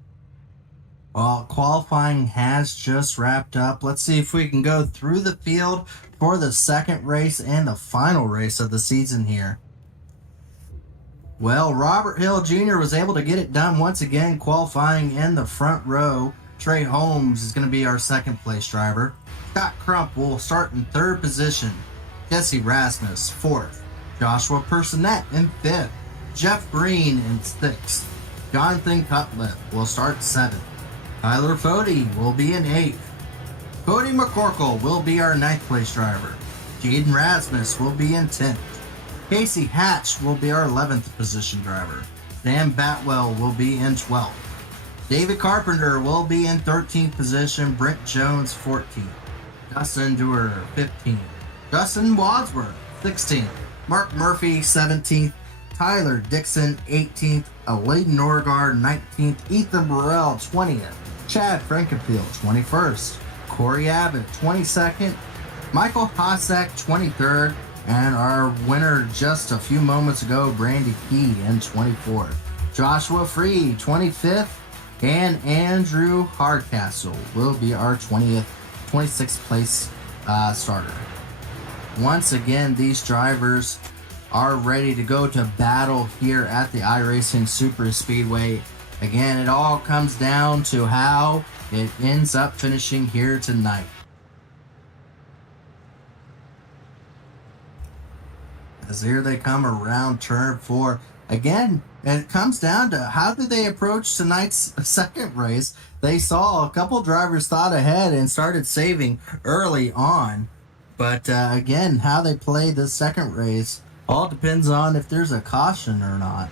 Well, qualifying has just wrapped up. Let's see if we can go through the field for the second race and the final race of the season here. Well, Robert Hill Jr. was able to get it done once again, qualifying in the front row. Trey Holmes is going to be our second place driver. Scott Crump will start in third position. Jesse Rasmus, fourth. Joshua Personette in fifth. Jeff Green in sixth. Jonathan Cutliff will start seventh. Tyler Fody will be in eighth. Cody McCorkle will be our ninth place driver. Jaden Rasmus will be in 10th. Casey Hatch will be our 11th position driver. Dan Batwell will be in 12th. David Carpenter will be in 13th position. Brent Jones 14th. Dustin Dewar 15th. Justin Wadsworth 16th. Mark Murphy 17th. Tyler Dixon 18th. Alayden Norgard 19th. Ethan Burrell 20th. Chad Frankenfield 21st. Corey Abbott 22nd. Michael Hossack 23rd. And our winner just a few moments ago, Brandy Key, in 24th. Joshua Free, 25th. And Andrew Hardcastle will be our 26th place starter. Once again, these drivers are ready to go to battle here at the iRacing Super Speedway. Again, it all comes down to how it ends up finishing here tonight. As here they come around turn 4. Again, it comes down to how do they approach tonight's second race. They saw a couple drivers thought ahead and started saving early on. But again, how they play the second race all depends on if there's a caution or not.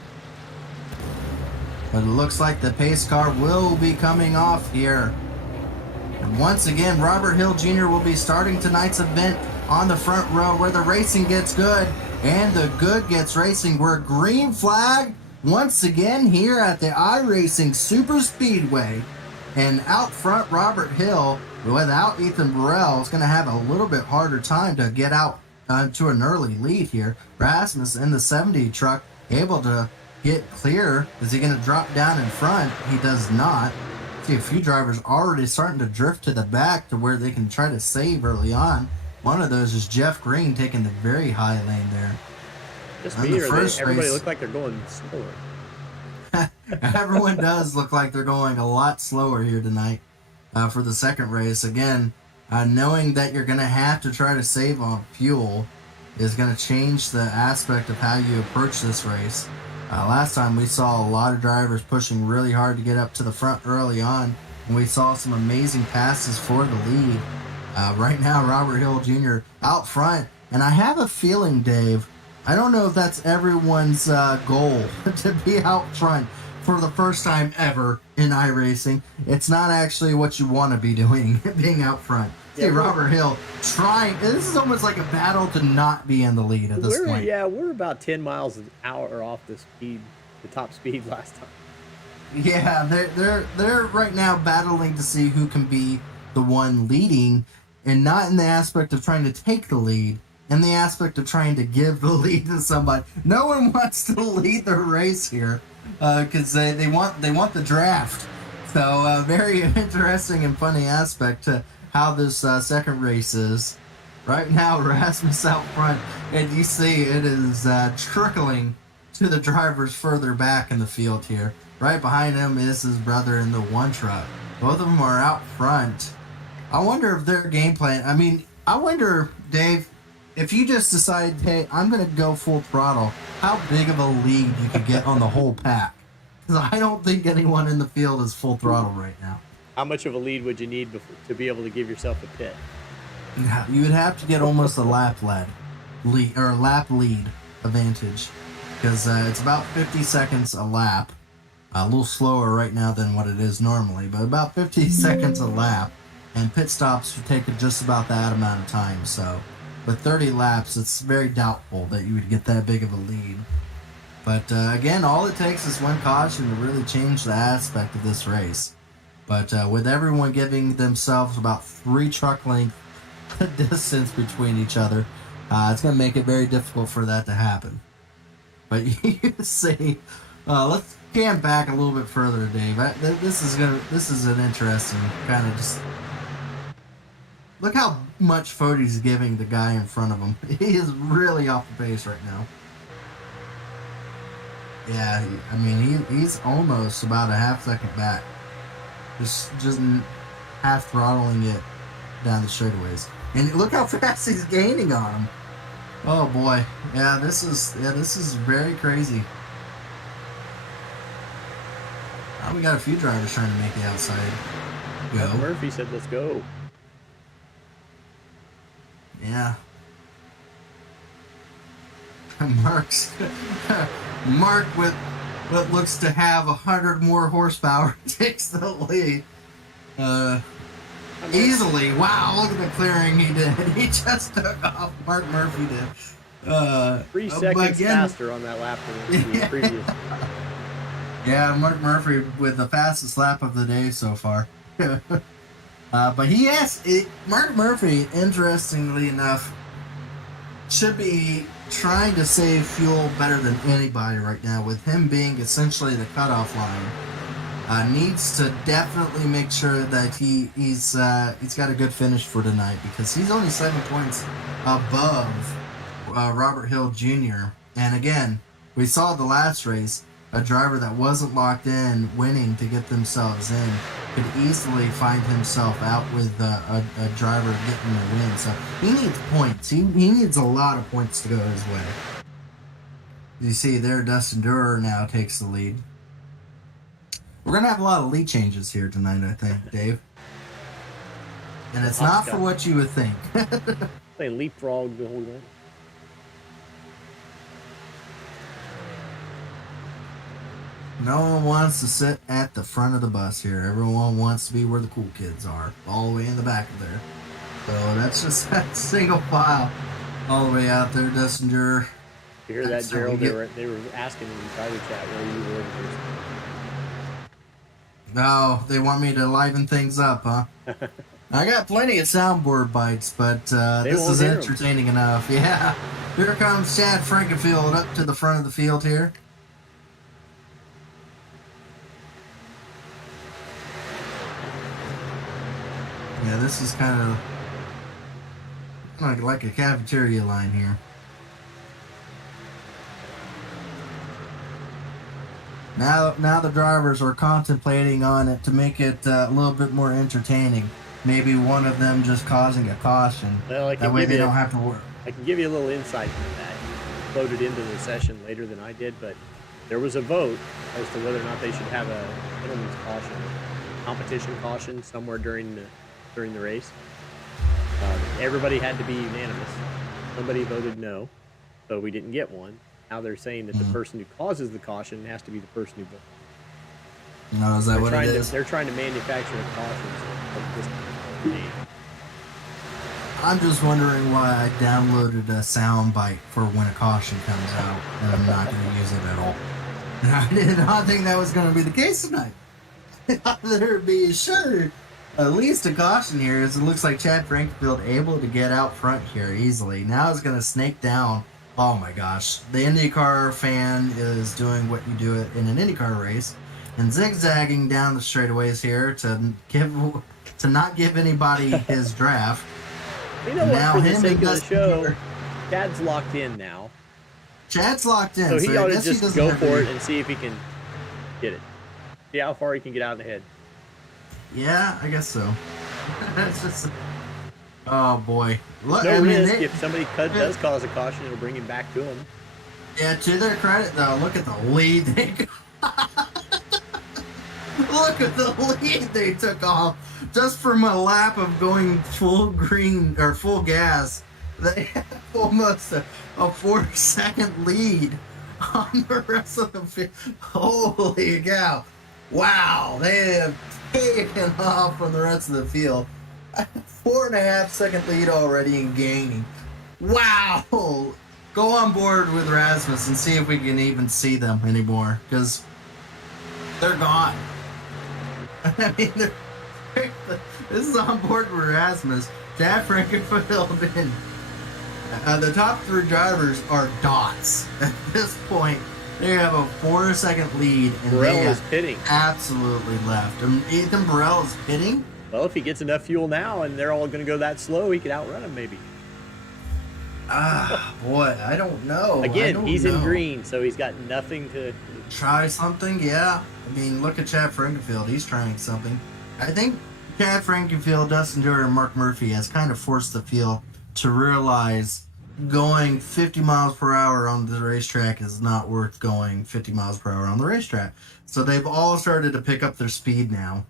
But it looks like the pace car will be coming off here. And once again, Robert Hill Jr. will be starting tonight's event on the front row where the racing gets good and the good gets racing. We're green flag once again here at the iRacing Super Speedway. And out front, Robert Hill, without Ethan Burrell, is going to have a little bit harder time to get out to an early lead here. Rasmus in the 70 truck able to get clear. Is he going to drop down in front? He does not. See a few drivers already starting to drift to the back to where they can try to save early on. One of those is Jeff Green taking the very high lane there. Just me, or everybody look like they're going slower? Everyone does look like they're going a lot slower here tonight for the second race. Again, knowing that you're going to have to try to save on fuel is going to change the aspect of how you approach this race. Last time we saw a lot of drivers pushing really hard to get up to the front early on, and we saw some amazing passes for the lead. Right now, Robert Hill Jr. out front, and I have a feeling, Dave, I don't know if that's everyone's goal to be out front for the first time ever in iRacing. It's not actually what you want to be doing, being out front. Yeah, see Robert Hill trying. This is almost like a battle to not be in the lead at this point. Yeah, we're about 10 miles an hour off the top speed last time. Yeah, they're right now battling to see who can be the one leading, and not in the aspect of trying to take the lead, in the aspect of trying to give the lead to somebody. No one wants to lead the race here because they want the draft. So very interesting and funny aspect to how this second race is. Right now, Rasmus out front, and you see it is trickling to the drivers further back in the field here. Right behind him is his brother in the one truck. Both of them are out front. I wonder if their game plan, I mean, I wonder, Dave, if you just decide, hey, I'm going to go full throttle, how big of a lead you could get on the whole pack? Because I don't think anyone in the field is full throttle right now. How much of a lead would you need to be able to give yourself a pit? You would have to get almost a lap lead advantage, because it's about 50 seconds a lap. A little slower right now than what it is normally, but about 50 seconds a lap. And pit stops would take just about that amount of time. So with 30 laps, it's very doubtful that you would get that big of a lead. But again, all it takes is one caution to really change the aspect of this race. But with everyone giving themselves about 3 truck length distance between each other, it's going to make it very difficult for that to happen. But you see, let's scan back a little bit further, Dave. This is an interesting kind of just. Look how much Fody's giving the guy in front of him. He is really off the pace right now. Yeah, I mean, he's almost about a half second back. Just half throttling it down the straightaways. And look how fast he's gaining on him. Oh boy. Yeah, this is very crazy. We got a few drivers trying to make the outside go. Murphy said, let's go. Yeah. Mark with what looks to have 100 more horsepower takes the lead. Easily. Wow, look at the clearing he did. He just took off. Mark Murphy did. 3 seconds faster on that lap than the previous. Yeah, Mark Murphy with the fastest lap of the day so far. But Mark Murphy, interestingly enough, should be trying to save fuel better than anybody right now, with him being essentially the cutoff line. Needs to definitely make sure that he's got a good finish for tonight, because he's only 7 points above Robert Hill Jr. And again, we saw the last race, a driver that wasn't locked in winning to get themselves in could easily find himself out with a driver getting the win. So he needs points. He needs a lot of points to go his way. You see there, Dustin Durer now takes the lead. We're going to have a lot of lead changes here tonight, I think, Dave. And it's not for what you would think. They leapfrog the whole game. No one wants to sit at the front of the bus here. Everyone wants to be where the cool kids are, all the way in the back of there. So that's just that single file all the way out there, Dustin Durer. You hear that, Gerald? They were asking in the driver chat where you were. No, they want me to liven things up, huh? I got plenty of soundboard bites, but this is entertaining enough. Yeah. Here comes Chad Frankenfield up to the front of the field here. Yeah, this is kind of like a cafeteria line here. Now the drivers are contemplating on it to make it a little bit more entertaining. Maybe one of them just causing a caution. Well, that way they don't have to work. I can give you a little insight into that. You loaded into the session later than I did, but there was a vote as to whether or not they should have a gentleman's caution, competition caution somewhere during the race. Everybody had to be unanimous. Somebody voted no, so we didn't get one. Now they're saying that the person who causes the caution has to be the person who voted. No, is that what it is? They're trying to manufacture a caution. I'm just wondering why I downloaded a sound bite for when a caution comes out, and I'm not going to use it at all. I did not think that was going to be the case tonight. There be assured. At least a caution here is it looks like Chad Frankenfield able to get out front here easily. Now it's going to snake down. Oh my gosh. The IndyCar fan is doing what you do in an IndyCar race and zigzagging down the straightaways here to not give anybody his draft. You know what? Now For the him sake and of the Dustin show, Dewar- Chad's locked in now. Chad's locked in, So he ought I to guess he just doesn't go have for to- it and see if he can get it. See how far he can get out ahead. Yeah, I guess so. It's just, oh boy. Look, No I mean, risk. If somebody does cause a caution, it'll bring him back to him. yeah, to their credit though, look at the lead they look at the lead they took off just from a lap of going full green or full gas. They have almost a 4-second lead on the rest of the field. Holy cow! Wow, they have taken off from the rest of the field. 4.5-second lead already and gaining. Wow! Go on board with Rasmus and see if we can even see them anymore, because they're gone. I mean, this is on board with Rasmus. Chad Frankenfield and the top 3 drivers are dots. At this point, they have a 4-second lead, and Burrell they is have pitting. absolutely left. And Ethan Burrell is pitting. Well, if he gets enough fuel now and they're all going to go that slow, he could outrun him maybe. Ah, boy, I don't know. Again, he's in green, so he's got nothing to... Try something, yeah. I mean, look at Chad Frankenfield. He's trying something. I think Chad Frankenfield, Dustin Dewar, and Mark Murphy has kind of forced the field to realize going 50 miles per hour on the racetrack is not worth going 50 miles per hour on the racetrack. So they've all started to pick up their speed now,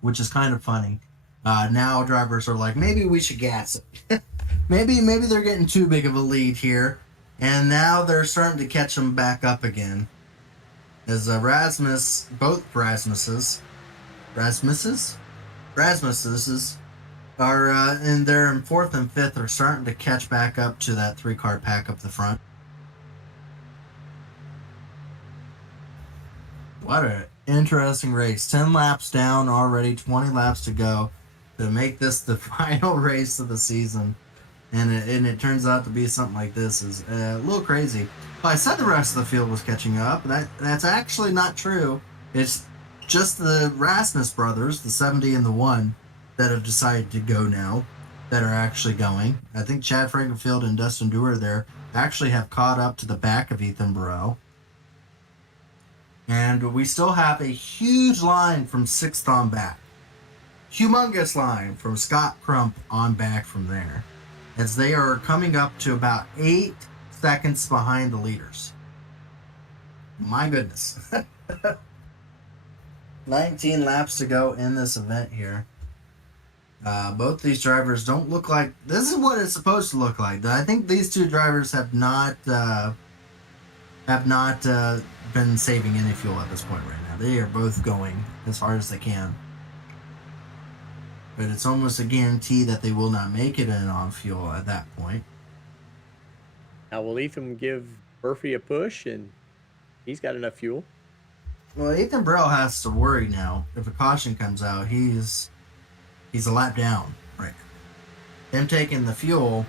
which is kind of funny. Now drivers are like, maybe we should gas it. maybe they're getting too big of a lead here. And now they're starting to catch them back up again. As both Rasmuses are and they're in 4th and 5th are starting to catch back up to that 3-car pack up the front. What an interesting race. 10 laps down already, 20 laps to go to make this the final race of the season. And it turns out to be something like this is a little crazy. Well, I said the rest of the field was catching up. That's actually not true. It's just the Rasmus brothers, the 70 and the 1, that have decided to go now, that are actually going. I think Chad Frankenfield and Dustin Dewar there actually have caught up to the back of Ethan Burrell. And we still have a huge line from 6th on back. Humongous line from Scott Crump on back from there, as they are coming up to about 8 seconds behind the leaders. My goodness. 19 laps to go in this event here. Both these drivers don't look like... This is what it's supposed to look like. I think these two drivers have not been saving any fuel at this point right now. They are both going as far as they can. But it's almost a guarantee that they will not make it in on fuel at that point. Now, will Ethan give Murphy a push, and he's got enough fuel? Well, Ethan Burrell has to worry now. If a caution comes out, he's a lap down right now. Him taking the fuel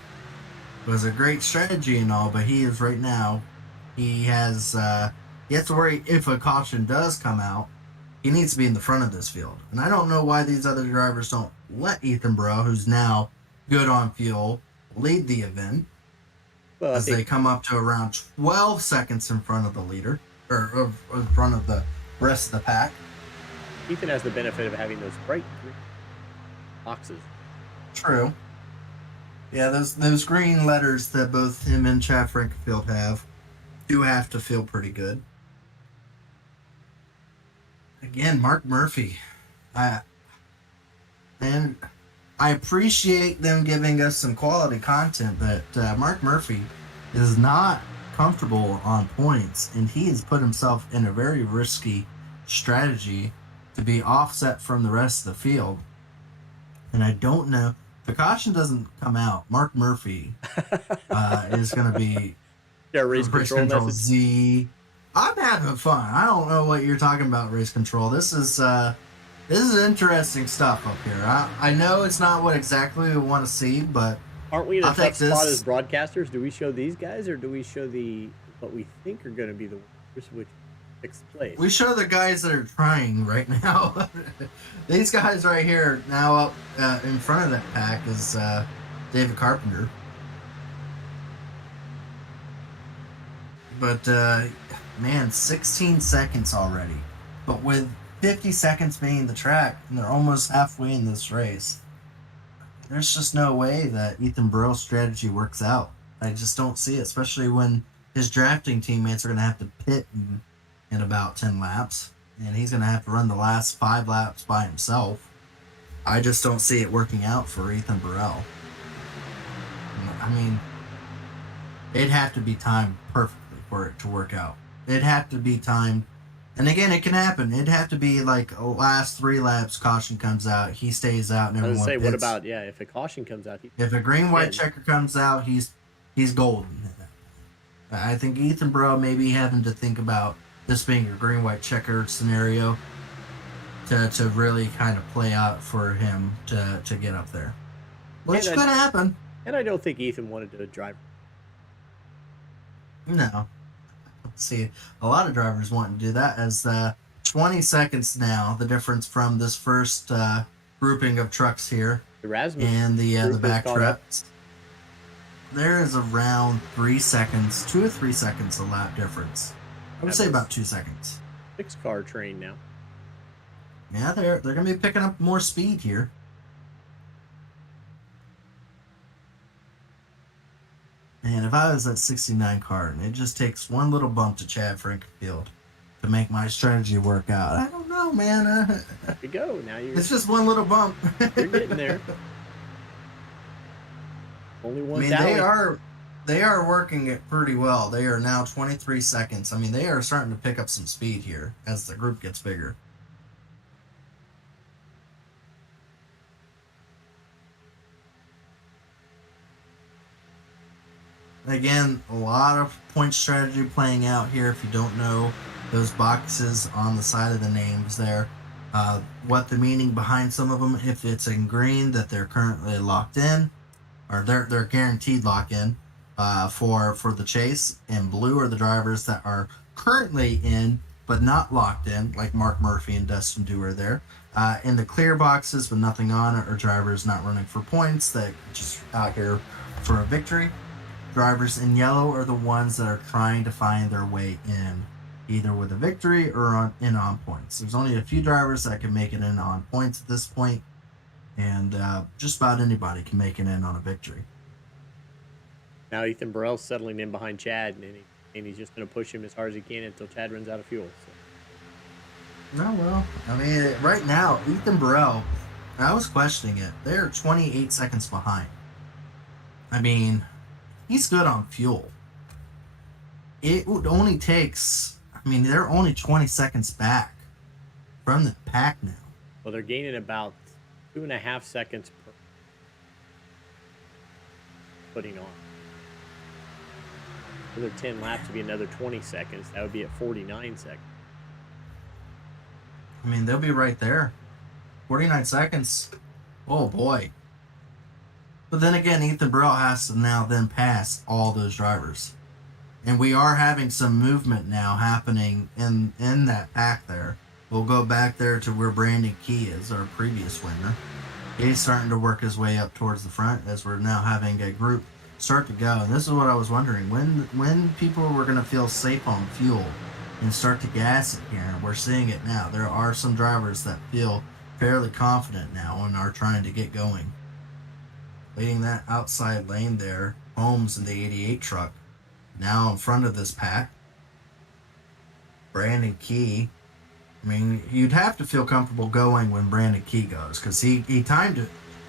was a great strategy and all, but he is right now, he has to worry if a caution does come out. He needs to be in the front of this field. And I don't know why these other drivers don't let Ethan Burrell, who's now good on fuel, lead the event. Well, as they come up to around 12 seconds in front of the leader, or in front of the rest of the pack. Ethan has the benefit of having those bright green boxes. True. Yeah, those green letters that both him and Chad Frankenfield do have to feel pretty good. Again, Mark Murphy. I appreciate them giving us some quality content, but Mark Murphy is not comfortable on points, and he has put himself in a very risky strategy to be offset from the rest of the field. And I don't know, if the caution doesn't come out, Mark Murphy is going to be race control Z. I'm having fun. I don't know what you're talking about, race control. This is interesting stuff up here. I know it's not what exactly we want to see, but aren't we in a I'll tough take spot this. as broadcasters? Do we show these guys, or do we show what we think are going to be the winners? Which 6th place. We show the guys that are trying right now. These guys right here now up in front of that pack is David Carpenter. But, man, 16 seconds already. But with 50 seconds being the track, and they're almost halfway in this race, there's just no way that Ethan Burrell's strategy works out. I just don't see it, especially when his drafting teammates are going to have to pit in about 10 laps, and he's going to have to run the last 5 laps by himself. I just don't see it working out for Ethan Burrell. I mean, it'd have to be timed perfectly for it to work out. It'd have to be timed. And again, it can happen. It'd have to be like last 3 laps, caution comes out, he stays out, and I was everyone going to say, what pits. about, if a caution comes out? If a green-white checker comes out, he's golden. I think Ethan Burrell may be having to think about this being a green-white checker scenario to really kind of play out for him to get up there. Which could happen. And I don't think Ethan wanted to drive. No. See, a lot of drivers want to do that as 20 seconds now, the difference from this first grouping of trucks here The Rasmus and the group back is caught up. trucks. There is around 3 seconds, 2 or 3 seconds a lap difference. I would say about 2 seconds. 6-car train now. Yeah, they're going to be picking up more speed here. And if I was at 69 car, and it just takes one little bump to Chad Frankenfield to make my strategy work out. I don't know, man. There you go. Now It's just one little bump. you're getting there. Only one. I mean, they are working it pretty well. They are now 23 seconds. I mean, they are starting to pick up some speed here as the group gets bigger. Again, a lot of point strategy playing out here. If you don't know those boxes on the side of the names there, what the meaning behind some of them, if it's in green that they're currently locked in, or they're guaranteed lock in for the chase, and blue are the drivers that are currently in but not locked in, like Mark Murphy and Dustin Dewar there. In the clear boxes with nothing on it are drivers not running for points, that just out here for a victory. Drivers in yellow are the ones that are trying to find their way in, either with a victory or on points. There's only a few drivers that can make it in on points at this point, and just about anybody can make it in on a victory. Now Ethan Burrell's settling in behind Chad, and he's just going to push him as hard as he can until Chad runs out of fuel. So. No, well, I mean, right now, Ethan Burrell, I was questioning it. They're 28 seconds behind. I mean, he's good on fuel. It would only takes, I mean, they're only 20 seconds back from the pack now. Well, they're gaining about 2.5 seconds per putting on. Another 10 laps would be another 20 seconds. That would be at 49 seconds. I mean, they'll be right there. 49 seconds. Oh, boy. But then again, Ethan Burrell has to now then pass all those drivers. And we are having some movement now happening in that pack there. We'll go back there to where Brandon Key is, our previous winner. He's starting to work his way up towards the front as we're now having a group start to go. And this is what I was wondering. When people were going to feel safe on fuel and start to gas it here, we're seeing it now. There are some drivers that feel fairly confident now and are trying to get going. Leading that outside lane there, Holmes in the 88 truck, now in front of this pack. Brandon Key. I mean, you'd have to feel comfortable going when Brandon Key goes, because he timed it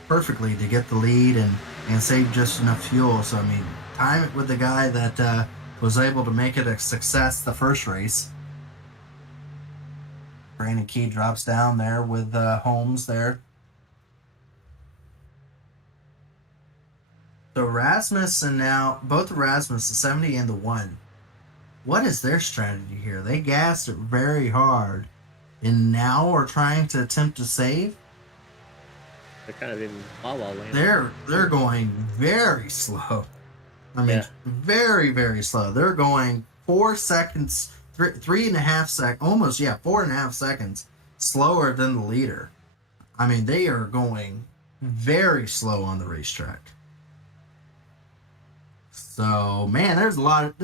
perfectly to get the lead and save just enough fuel. So, I mean, time it with the guy that was able to make it a success the first race. Brandon Key drops down there with Holmes there. So Rasmus and now, both Rasmus, the 70 and the 1, what is their strategy here? They gassed it very hard and now are trying to attempt to save? They're kind of in la-la land. They're going very slow. I mean, very, very slow. They're going 4 seconds almost, yeah, 4.5 seconds slower than the leader. I mean, they are going very slow on the racetrack. So, man, there's a lot of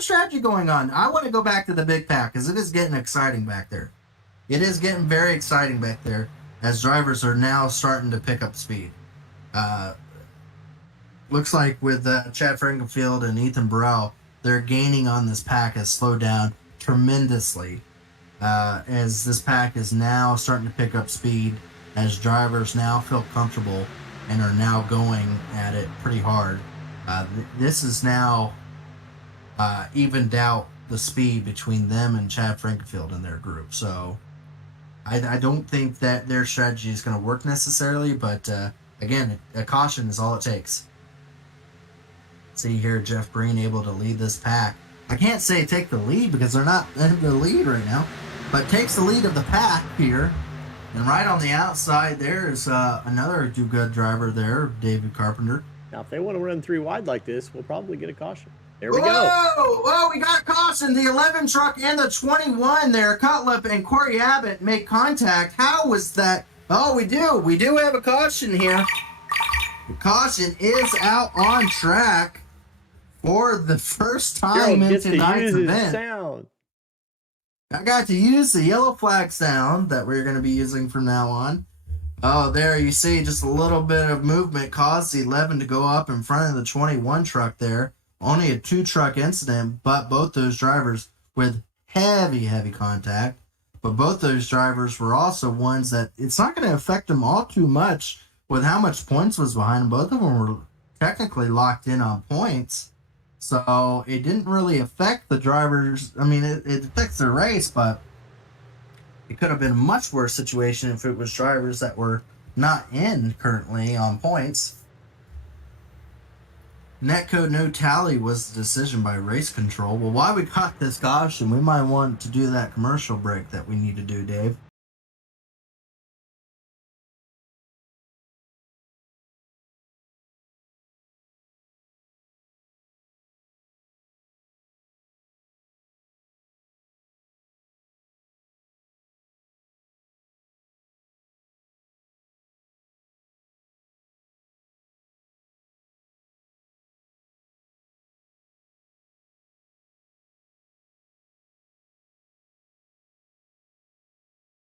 strategy going on. I want to go back to the big pack because it is getting exciting back there. It is getting very exciting back there as drivers are now starting to pick up speed. Looks like with Chad Frankenfield and Ethan Burrell, they're gaining on this pack has slowed down tremendously as this pack is now starting to pick up speed as drivers now feel comfortable and are now going at it pretty hard. This is now evened out the speed between them and Chad Frankenfield in their group. So I don't think that their strategy is going to work necessarily, but again, a caution is all it takes. See here, Jeff Breen able to lead this pack. I can't say take the lead because they're not in the lead right now, but takes the lead of the pack here. And right on the outside there is another do-good driver there, David Carpenter. Now, if they want to run 3 wide like this, we'll probably get a caution. There we go. Whoa, we got caution. The 11 truck and the 21 there. Cutlip and Corey Abbott make contact. How was that? Oh, we do. We do have a caution here. The caution is out on track for the first time in tonight's event. Sound. I got to use the yellow flag sound that we're going to be using from now on. Oh, there you see just a little bit of movement caused the 11 to go up in front of the 21 truck there. Only a 2-truck incident, but both those drivers with heavy contact. But both those drivers were also ones that it's not going to affect them all too much with how much points was behind them. Both of them were technically locked in on points. So it didn't really affect the drivers. I mean, it affects the race, but it could have been a much worse situation if it was drivers that were not in currently on points. Netcode no tally was the decision by race control. Well, while we got this caution, we might want to do that commercial break that we need to do, Dave.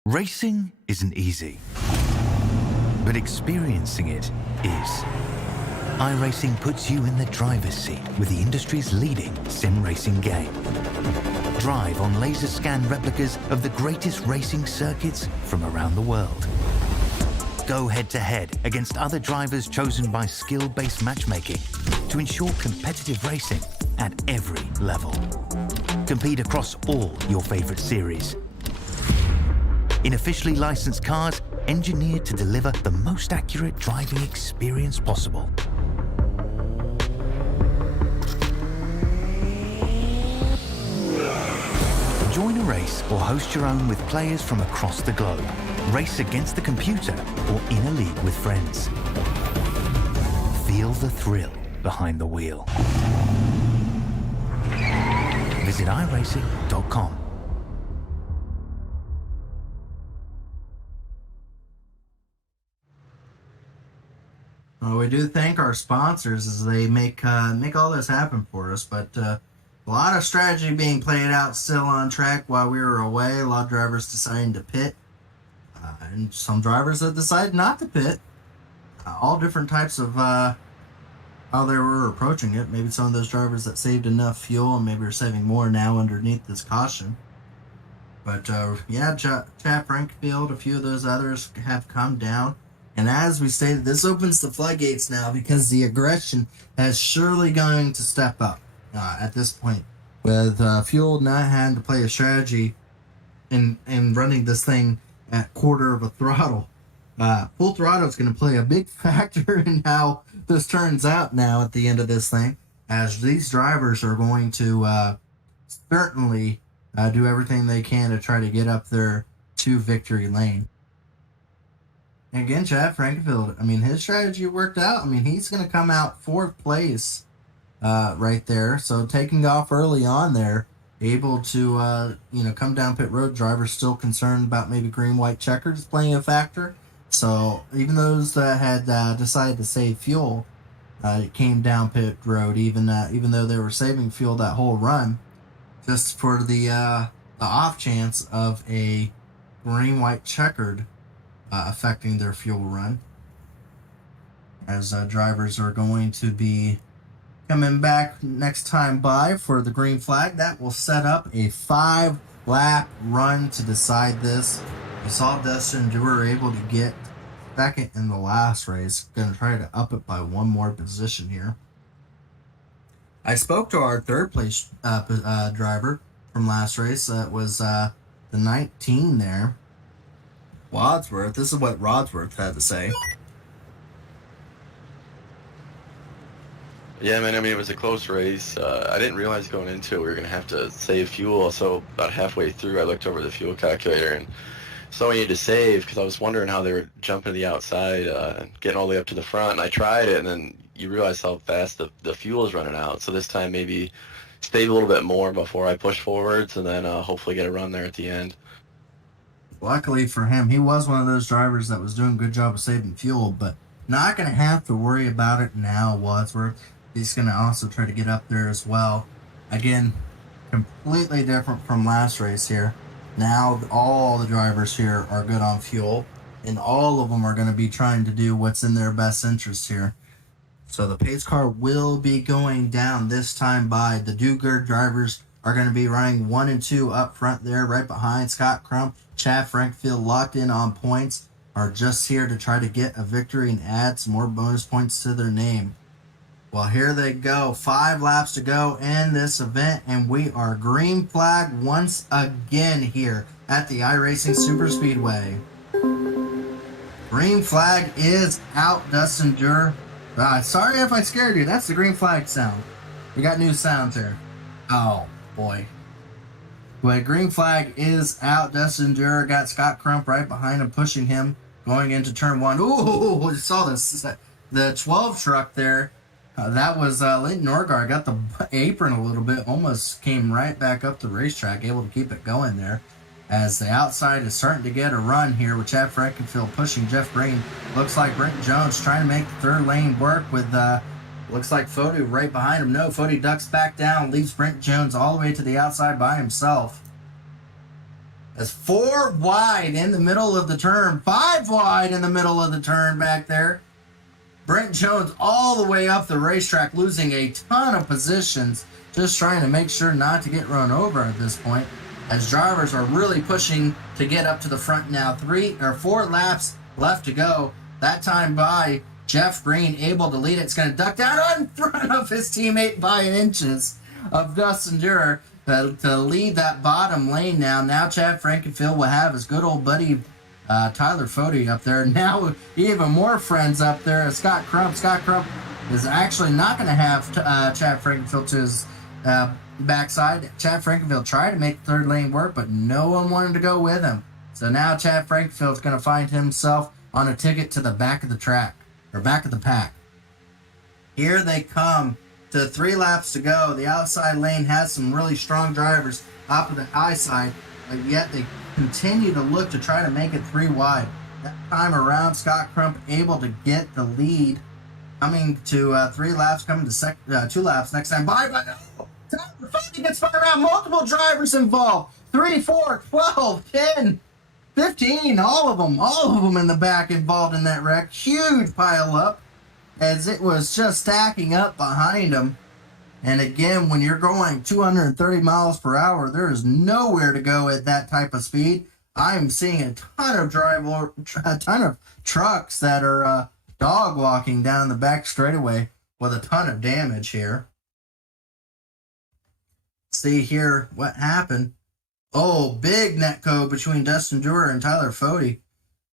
Racing isn't easy, but experiencing it is. iRacing puts you in the driver's seat with the industry's leading sim racing game. Drive on laser scan replicas of the greatest racing circuits from around the world. Go head-to-head against other drivers chosen by skill-based matchmaking to ensure competitive racing at every level. Compete across all your favorite series. In officially licensed cars, engineered to deliver the most accurate driving experience possible. Join a race or host your own with players from across the globe. Race against the computer or in a league with friends. Feel the thrill behind the wheel. Visit iRacing.com. Well, we do thank our sponsors as they make all this happen for us, but a lot of strategy being played out still on track while we were away. A lot of drivers deciding to pit, and some drivers that decided not to pit. All different types of how they were approaching it. Maybe some of those drivers that saved enough fuel and maybe are saving more now underneath this caution. But yeah, Chad Frankfield, a few of those others have come down. And as we stated, this opens the floodgates now because the aggression has surely going to step up at this point. With Fuel not having to play a strategy in running this thing at quarter of a throttle. Full throttle is going to play a big factor in how this turns out now at the end of this thing. As these drivers are going to certainly do everything they can to try to get up there to victory lane. And again, Chad Frankenfield, I mean, his strategy worked out. I mean, he's going to come out 4th place right there. So taking off early on there able to, come down pit road. Drivers still concerned about maybe green, white checkers playing a factor. So even those that had decided to save fuel, it came down pit road, even though they were saving fuel that whole run, just for the off chance of a green, white checkered affecting their fuel run. As drivers are going to be coming back next time by for the green flag, that will set up a 5-lap run to decide this. We saw Dustin Dewar able to get second in the last race. Going to try to up it by one more position here. I spoke to our third place driver from last race. That was the 19 there, Wadsworth. This is what Wadsworth had to say. Yeah, man, I mean, it was a close race. I didn't realize going into it we were going to have to save fuel, so about halfway through I looked over the fuel calculator and saw we needed to save because I was wondering how they were jumping to the outside and getting all the way up to the front, and I tried it, and then you realize how fast the fuel is running out. So this time maybe save a little bit more before I push forwards and then hopefully get a run there at the end. Luckily for him, he was one of those drivers that was doing a good job of saving fuel, but not going to have to worry about it now, Wadsworth. He's going to also try to get up there as well. Again, completely different from last race here. Now all the drivers here are good on fuel, and all of them are going to be trying to do what's in their best interest here. So the pace car will be going down this time by. The Dugard drivers are going to be running 1 and 2 up front there, right behind Scott Crump. Chad Frankfield locked in on points, are just here to try to get a victory and add some more bonus points to their name. Well, here they go. 5 laps to go in this event, and we are green flag once again here at the iRacing Super Speedway. Green flag is out, Dustin Dewar. Sorry if I scared you. That's the green flag sound. We got new sounds here. Oh, boy. But green flag is out. Dustin Dewar got Scott Crump right behind him, pushing him, going into turn 1. Ooh, you saw this. The 12 truck there. That was Leighton Norgard. Got the apron a little bit. Almost came right back up the racetrack, able to keep it going there. As the outside is starting to get a run here with Chad Frankenfield pushing Jeff Green. Looks like Brent Jones trying to make the third lane work with, looks like Fody right behind him. No, Fody ducks back down, leaves Brent Jones all the way to the outside by himself. As 4 wide in the middle of the turn, 5 wide in the middle of the turn back there. Brent Jones all the way up the racetrack, losing a ton of positions, just trying to make sure not to get run over at this point. As drivers are really pushing to get up to the front now. 3 or 4 laps left to go. That time by Jeff Green, able to lead it. It's going to duck down in front of his teammate by inches of Dustin Dewar to lead that bottom lane now. Now Chad Frankenfield will have his good old buddy Tyler Fody up there. Now even more friends up there as Scott Crump. Scott Crump is actually not going to have Chad Frankenfield to his backside. Chad Frankenfield tried to make the third lane work, but no one wanted to go with him. So now Chad Frankfield's going to find himself on a ticket to the back of the track, or back of the pack. Here they come to 3 laps to go. The outside lane has some really strong drivers off of the high side, but yet they continue to look to try to make it 3 wide. That time around, Scott Crump able to get the lead, coming to 3 laps, coming to 2 laps next time by. Tyler Fody gets spun around. Multiple drivers involved. 3, 4, 12, 10, 15. All of them in the back involved in that wreck. Huge pile up as it was just stacking up behind them. And again, when you're going 230 miles per hour, there is nowhere to go at that type of speed. I'm seeing a ton of trucks that are dog walking down the back straightaway with a ton of damage here. See here what happened. Oh, big netco between Dustin Dewar and Tyler Fody.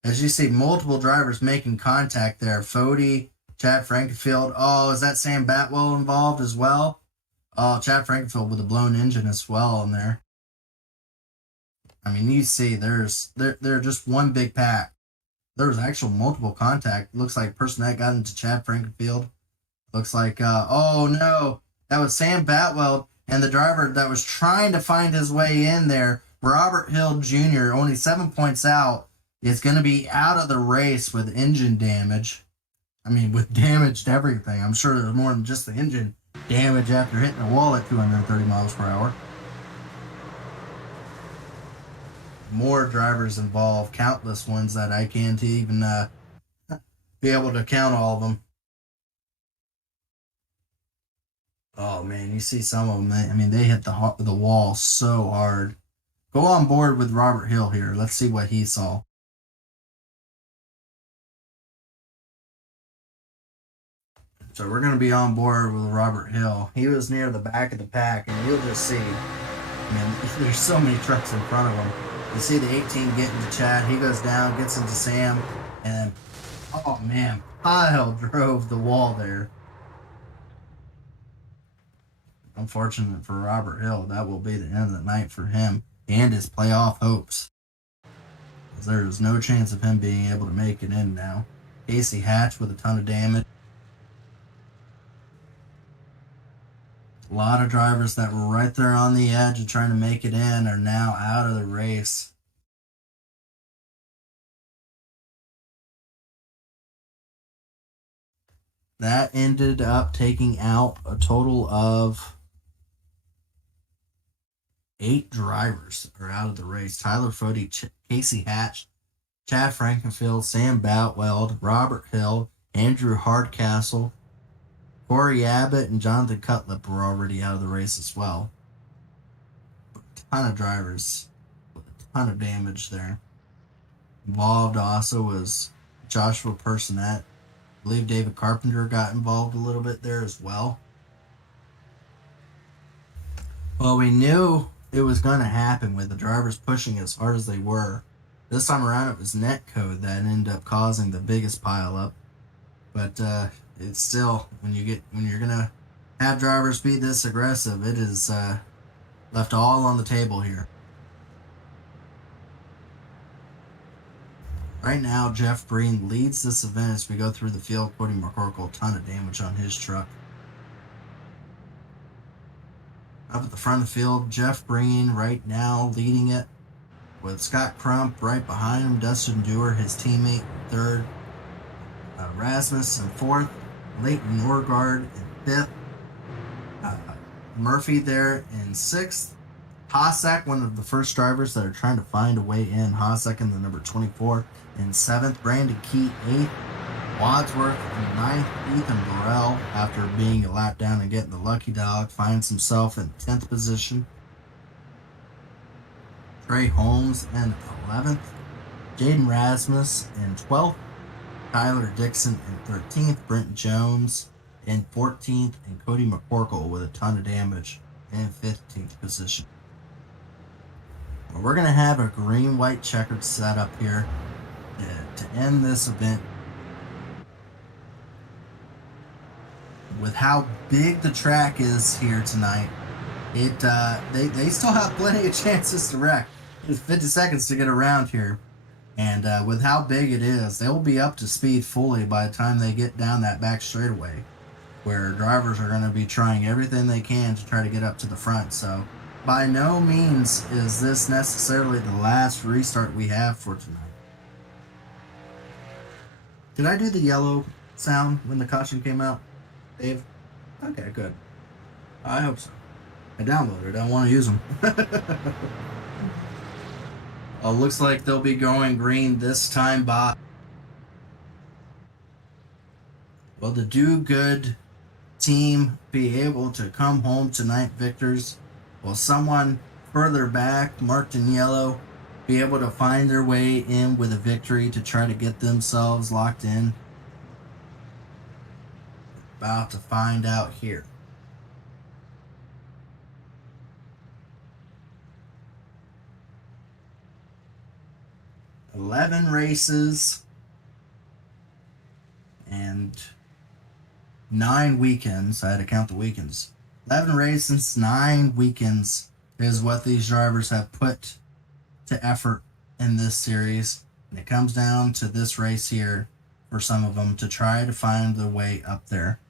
As you see, multiple drivers making contact there. Fody, Chad Frankenfield. Oh, is that Sam Batwell involved as well? Oh, Chad Frankenfield with a blown engine as well in there. I mean, you see, they're just one big pack. There was actual multiple contact. Looks like person that got into Chad Frankenfield. Looks like, oh no, that was Sam Batwell And the driver that was trying to find his way in there, Robert Hill Jr., only 7 points out, is going to be out of the race with engine damage. I mean, with damaged everything. I'm sure there's more than just the engine damage after hitting a wall at 230 miles per hour. More drivers involved, countless ones that I can't even be able to count all of them. Oh man, you see some of them. I mean, they hit the wall so hard. Go on board with Robert Hill here. Let's see what he saw. So we're going to be on board with Robert Hill. He was near the back of the pack, and you'll just see, man, there's so many trucks in front of him. You see the 18 getting to Chad. He goes down, gets into Sam, and oh man, Pyle drove the wall there. Unfortunate for Robert Hill, that will be the end of the night for him and his playoff hopes. There is no chance of him being able to make it in now. Casey Hatch with a ton of damage. A lot of drivers that were right there on the edge of trying to make it in are now out of the race. That ended up taking out a total of 8 drivers are out of the race. Tyler Fody, Casey Hatch, Chad Frankenfield, Sam Boutwell, Robert Hill, Andrew Hardcastle, Corey Abbott, and Jonathan Cutlip were already out of the race as well. A ton of drivers with a ton of damage there. Involved also was Joshua Personette. I believe David Carpenter got involved a little bit there as well. Well, we knew it was going to happen with the drivers pushing as hard as they were. This time around, it was netcode that ended up causing the biggest pile up. But it's still, when you're gonna have drivers be this aggressive, it is left all on the table here. Right now, Jeff Green leads this event as we go through the field. Cody McCorkle, a ton of damage on his truck. Up at the front of the field, Jeff Green right now leading it with Scott Crump right behind him, Dustin Dewar, his teammate, third, Rasmus in fourth, Leighton Norgard in fifth, Murphy there in sixth, Hossack, one of the first drivers that are trying to find a way in, Hossack in the number 24 in seventh, Brandon Key eighth, Wadsworth in ninth, Ethan Burrell, after being a lap down and getting the lucky dog, finds himself in 10th position, Trey Holmes in 11th, Jaden Rasmus in 12th, Tyler Dixon in 13th, Brent Jones in 14th, and Cody McCorkle with a ton of damage in 15th position. Well, we're going to have a green-white checkered setup here to end this event. With how big the track is here tonight, they still have plenty of chances to wreck. It's 50 seconds to get around here. And with how big it is, they will be up to speed fully by the time they get down that back straightaway, where drivers are going to be trying everything they can to try to get up to the front. So by no means is this necessarily the last restart we have for tonight. Did I do the yellow sound when the caution came out, Dave? Okay, good. I hope so. I downloaded it. I want to use them. Looks like they'll be going green this time by. Will the Do Good team be able to come home tonight victors? Will someone further back, marked in yellow, be able to find their way in with a victory to try to get themselves locked in? About to find out here. $11 races and 9 weekends. I had to count the weekends. 11 races, 9 weekends is what these drivers have put to effort in this series. And it comes down to this race here for some of them to try to find their way up there.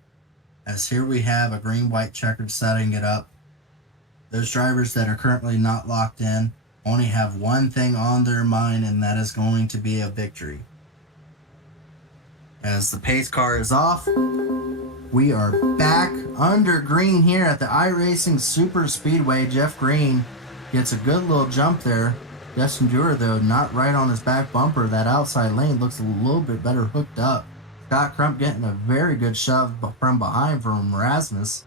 As here we have a green-white checkered setting it up. Those drivers that are currently not locked in only have one thing on their mind, and that is going to be a victory. As the pace car is off, we are back under green here at the iRacing Super Speedway. Jeff Green gets a good little jump there. Dustin Dewar, though, not right on his back bumper. That outside lane looks a little bit better hooked up. Scott Crump getting a very good shove from behind from Rasmus.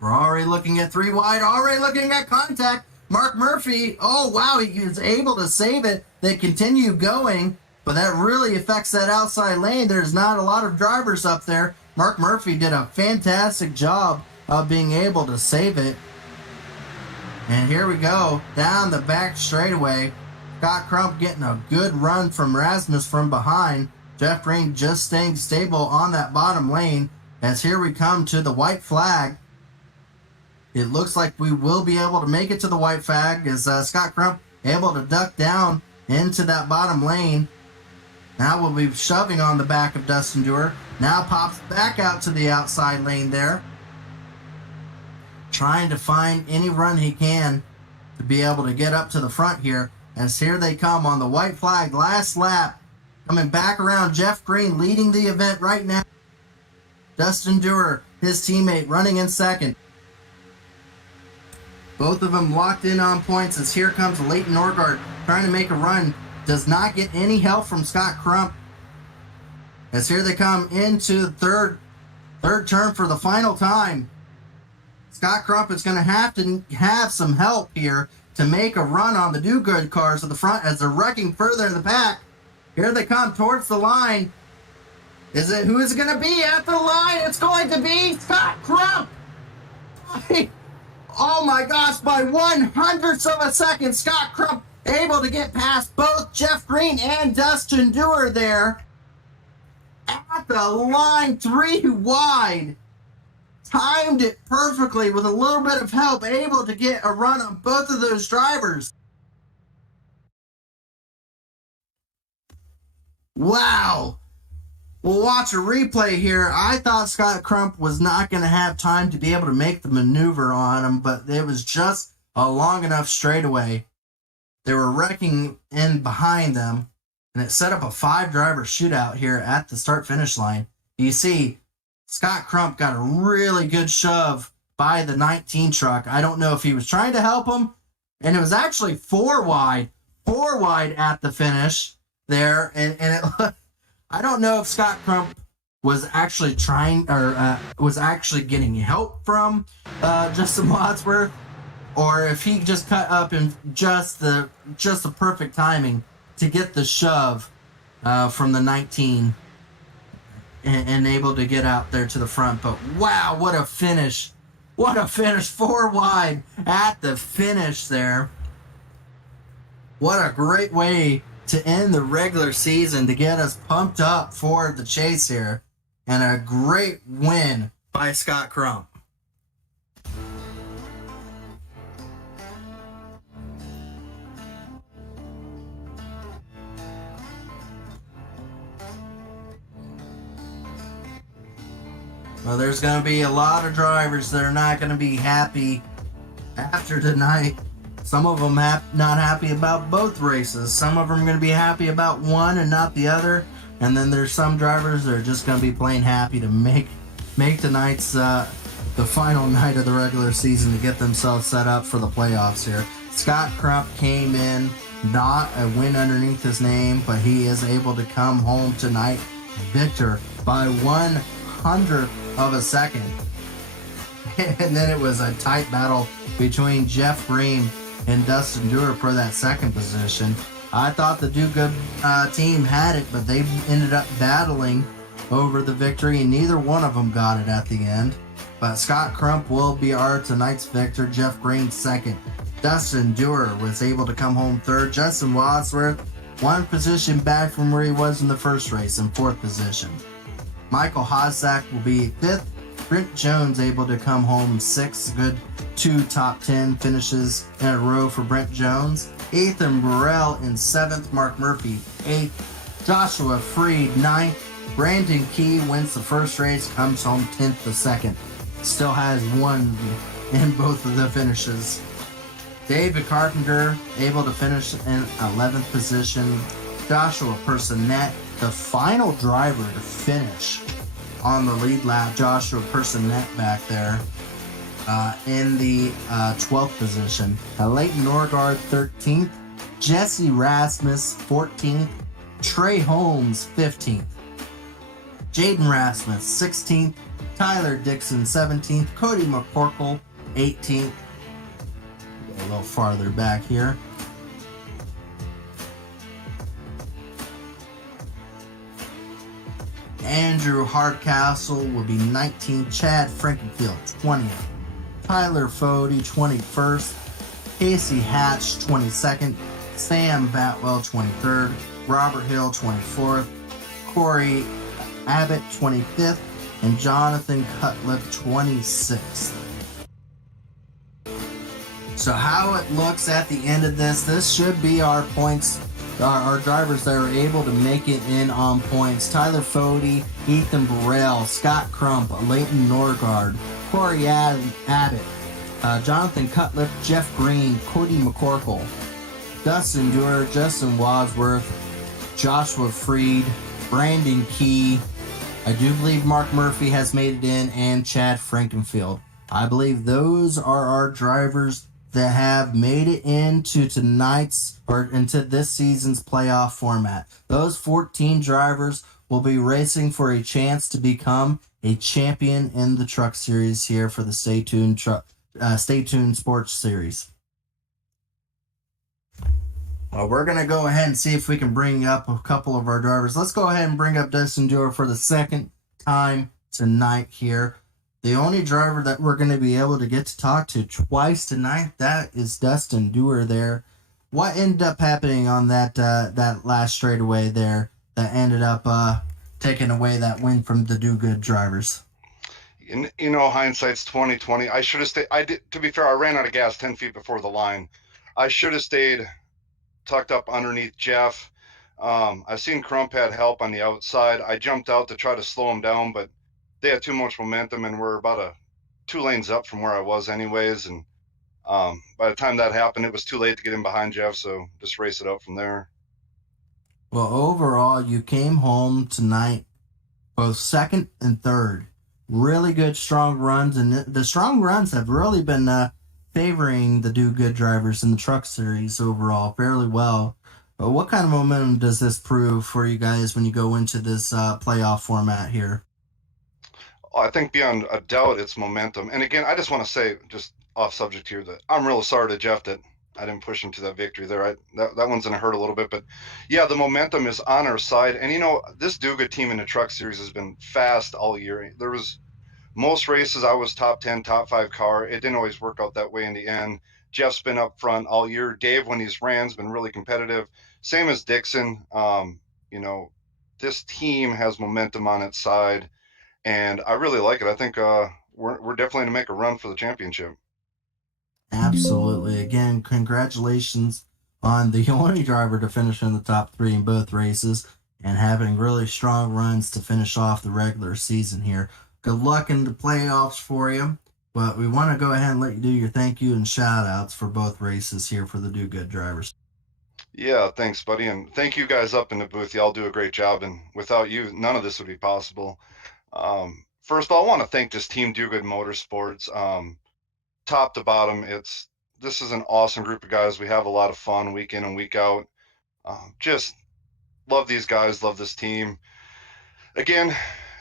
We're already looking at 3 wide, already looking at contact. Mark Murphy, oh wow, he is able to save it. They continue going, but that really affects that outside lane. There's not a lot of drivers up there. Mark Murphy did a fantastic job of being able to save it. And here we go, down the back straightaway. Scott Crump getting a good run from Rasmus from behind. Jeff Green just staying stable on that bottom lane. As here we come to the white flag. It looks like we will be able to make it to the white flag as Scott Crump able to duck down into that bottom lane. Now we'll be shoving on the back of Dustin Dewar. Now pops back out to the outside lane there. Trying to find any run he can to be able to get up to the front here. As here they come on the white flag, last lap. Coming back around, Jeff Green leading the event right now. Dustin Dewar, his teammate, running in second. Both of them locked in on points as here comes Leighton Norgard trying to make a run. Does not get any help from Scott Crump. As here they come into the third turn for the final time. Scott Crump is going to have some help here to make a run on the do-good cars at the front as they're wrecking further in the back. Here they come towards the line. Who is it going to be at the line? It's going to be Scott Crump. Oh my gosh, by 1/100th of a second, Scott Crump able to get past both Jeff Green and Dustin Dewar there. At the line, 3 wide. Timed it perfectly with a little bit of help, able to get a run on both of those drivers. Wow. We'll watch a replay here. I thought Scott Crump was not going to have time to be able to make the maneuver on him, but it was just a long enough straightaway. They were wrecking in behind them, and it set up a 5-driver shootout here at the start-finish line. You see, Scott Crump got a really good shove by the 19 truck. I don't know if he was trying to help him, and it was actually 4 wide at the finish there, and it I don't know if Scott Crump was actually trying or was actually getting help from Justin Wadsworth, or if he just cut up in just the perfect timing to get the shove from the 19 and able to get out there to the front. But wow, what a finish. What a finish. 4 wide at the finish there. What a great way to end the regular season to get us pumped up for the chase here. And a great win by Scott Crump. Well, there's going to be a lot of drivers that are not going to be happy after tonight. Some of them not happy about both races. Some of them are going to be happy about one and not the other. And then there's some drivers that are just going to be plain happy to make tonight's the final night of the regular season to get themselves set up for the playoffs here. Scott Crump came in, not a win underneath his name, but he is able to come home tonight victor by 1/100th of a second. And then it was a tight battle between Jeff Green and Dustin Dewar for that second position. I thought the Do Good team had it, but they ended up battling over the victory, and neither one of them got it at the end. But Scott Crump will be our tonight's victor. Jeff Green second. Dustin Dewar was able to come home third. Justin Wadsworth, 1 position back from where he was in the first race, in 4th position. Michael Hossack will be 5th. Brent Jones able to come home 6th. Good 2 top 10 finishes in a row for Brent Jones. Ethan Burrell in 7th. Mark Murphy 8th. Joshua Freed 9th. Brandon Key wins the first race, comes home 10th the second. Still has one in both of the finishes. David Carpenter able to finish in 11th position. Joshua Personette, the final driver to finish on the lead lap. Joshua Personette back there in the 12th position. Leighton Norgard 13th. Jesse Rasmus 14th. Trey Holmes 15th. Jaden Rasmus 16th. Tyler Dixon 17th. Cody McCorkle 18th. A little farther back here. Andrew Hardcastle will be 19th. Chad Frankenfield 20th. Tyler Fody 21st. Casey Hatch 22nd. Sam Batwell 23rd. Robert Hill 24th. Corey Abbott 25th. And Jonathan Cutlip 26th. So how it looks at the end of this should be our points, our drivers that are able to make it in on points. Tyler Fody, Ethan Burrell, Scott Crump, Leighton Norgard, Corey Abbott, Jonathan Cutlip, Jeff Green, Cody McCorkle, Dustin Dewar, Justin Wadsworth, Joshua Freed, Brandon Key. I do believe Mark Murphy has made it in, and Chad Frankenfield. I believe those are our drivers that have made it into tonight's or into this season's playoff format. Those 14 drivers will be racing for a chance to become a champion in the Truck Series here for the Stay Tuned Sports Series. Well, we're going to go ahead and see if we can bring up a couple of our drivers. Let's go ahead and bring up Dustin Dewar for the second time tonight here. The only driver that we're going to be able to get to talk to twice tonight, that is Dustin Dewar there. What ended up happening on that last straightaway there that ended up taking away that win from the Do Good drivers? You know, hindsight's 20/20. I should have stayed. To be fair, I ran out of gas 10 feet before the line. I should have stayed tucked up underneath Jeff. I seen Crump had help on the outside. I jumped out to try to slow him down, but they had too much momentum, and we're about 2 lanes up from where I was anyways. And by the time that happened, it was too late to get in behind Jeff, so just race it out from there. Well, overall, you came home tonight both second and third. Really good, strong runs, and the strong runs have really been favoring the Do Good drivers in the Truck Series overall fairly well. But what kind of momentum does this prove for you guys when you go into this playoff format here? I think beyond a doubt it's momentum. And again, I just want to say, just off subject here, that I'm real sorry to Jeff that I didn't push him to that victory there. That one's going to hurt a little bit. But yeah, the momentum is on our side. And, you know, this Do Good team in the Truck Series has been fast all year. There was most races I was top 10, top 5 car. It didn't always work out that way in the end. Jeff's been up front all year. Dave, when he's ran, has been really competitive. Same as Dixon. You know, this team has momentum on its side. And I really like it. I think we're definitely going to make a run for the championship. Absolutely. Again, congratulations on the only driver to finish in the top 3 in both races and having really strong runs to finish off the regular season here. Good luck in the playoffs for you. But we want to go ahead and let you do your thank you and shout outs for both races here for the Do Good drivers. Yeah, thanks, buddy. And thank you guys up in the booth. Y'all do a great job. And without you, none of this would be possible. First of all, I want to thank this team, Do Good Motorsports. Top to bottom, this is an awesome group of guys. We have a lot of fun week in and week out. Just love these guys, love this team. Again,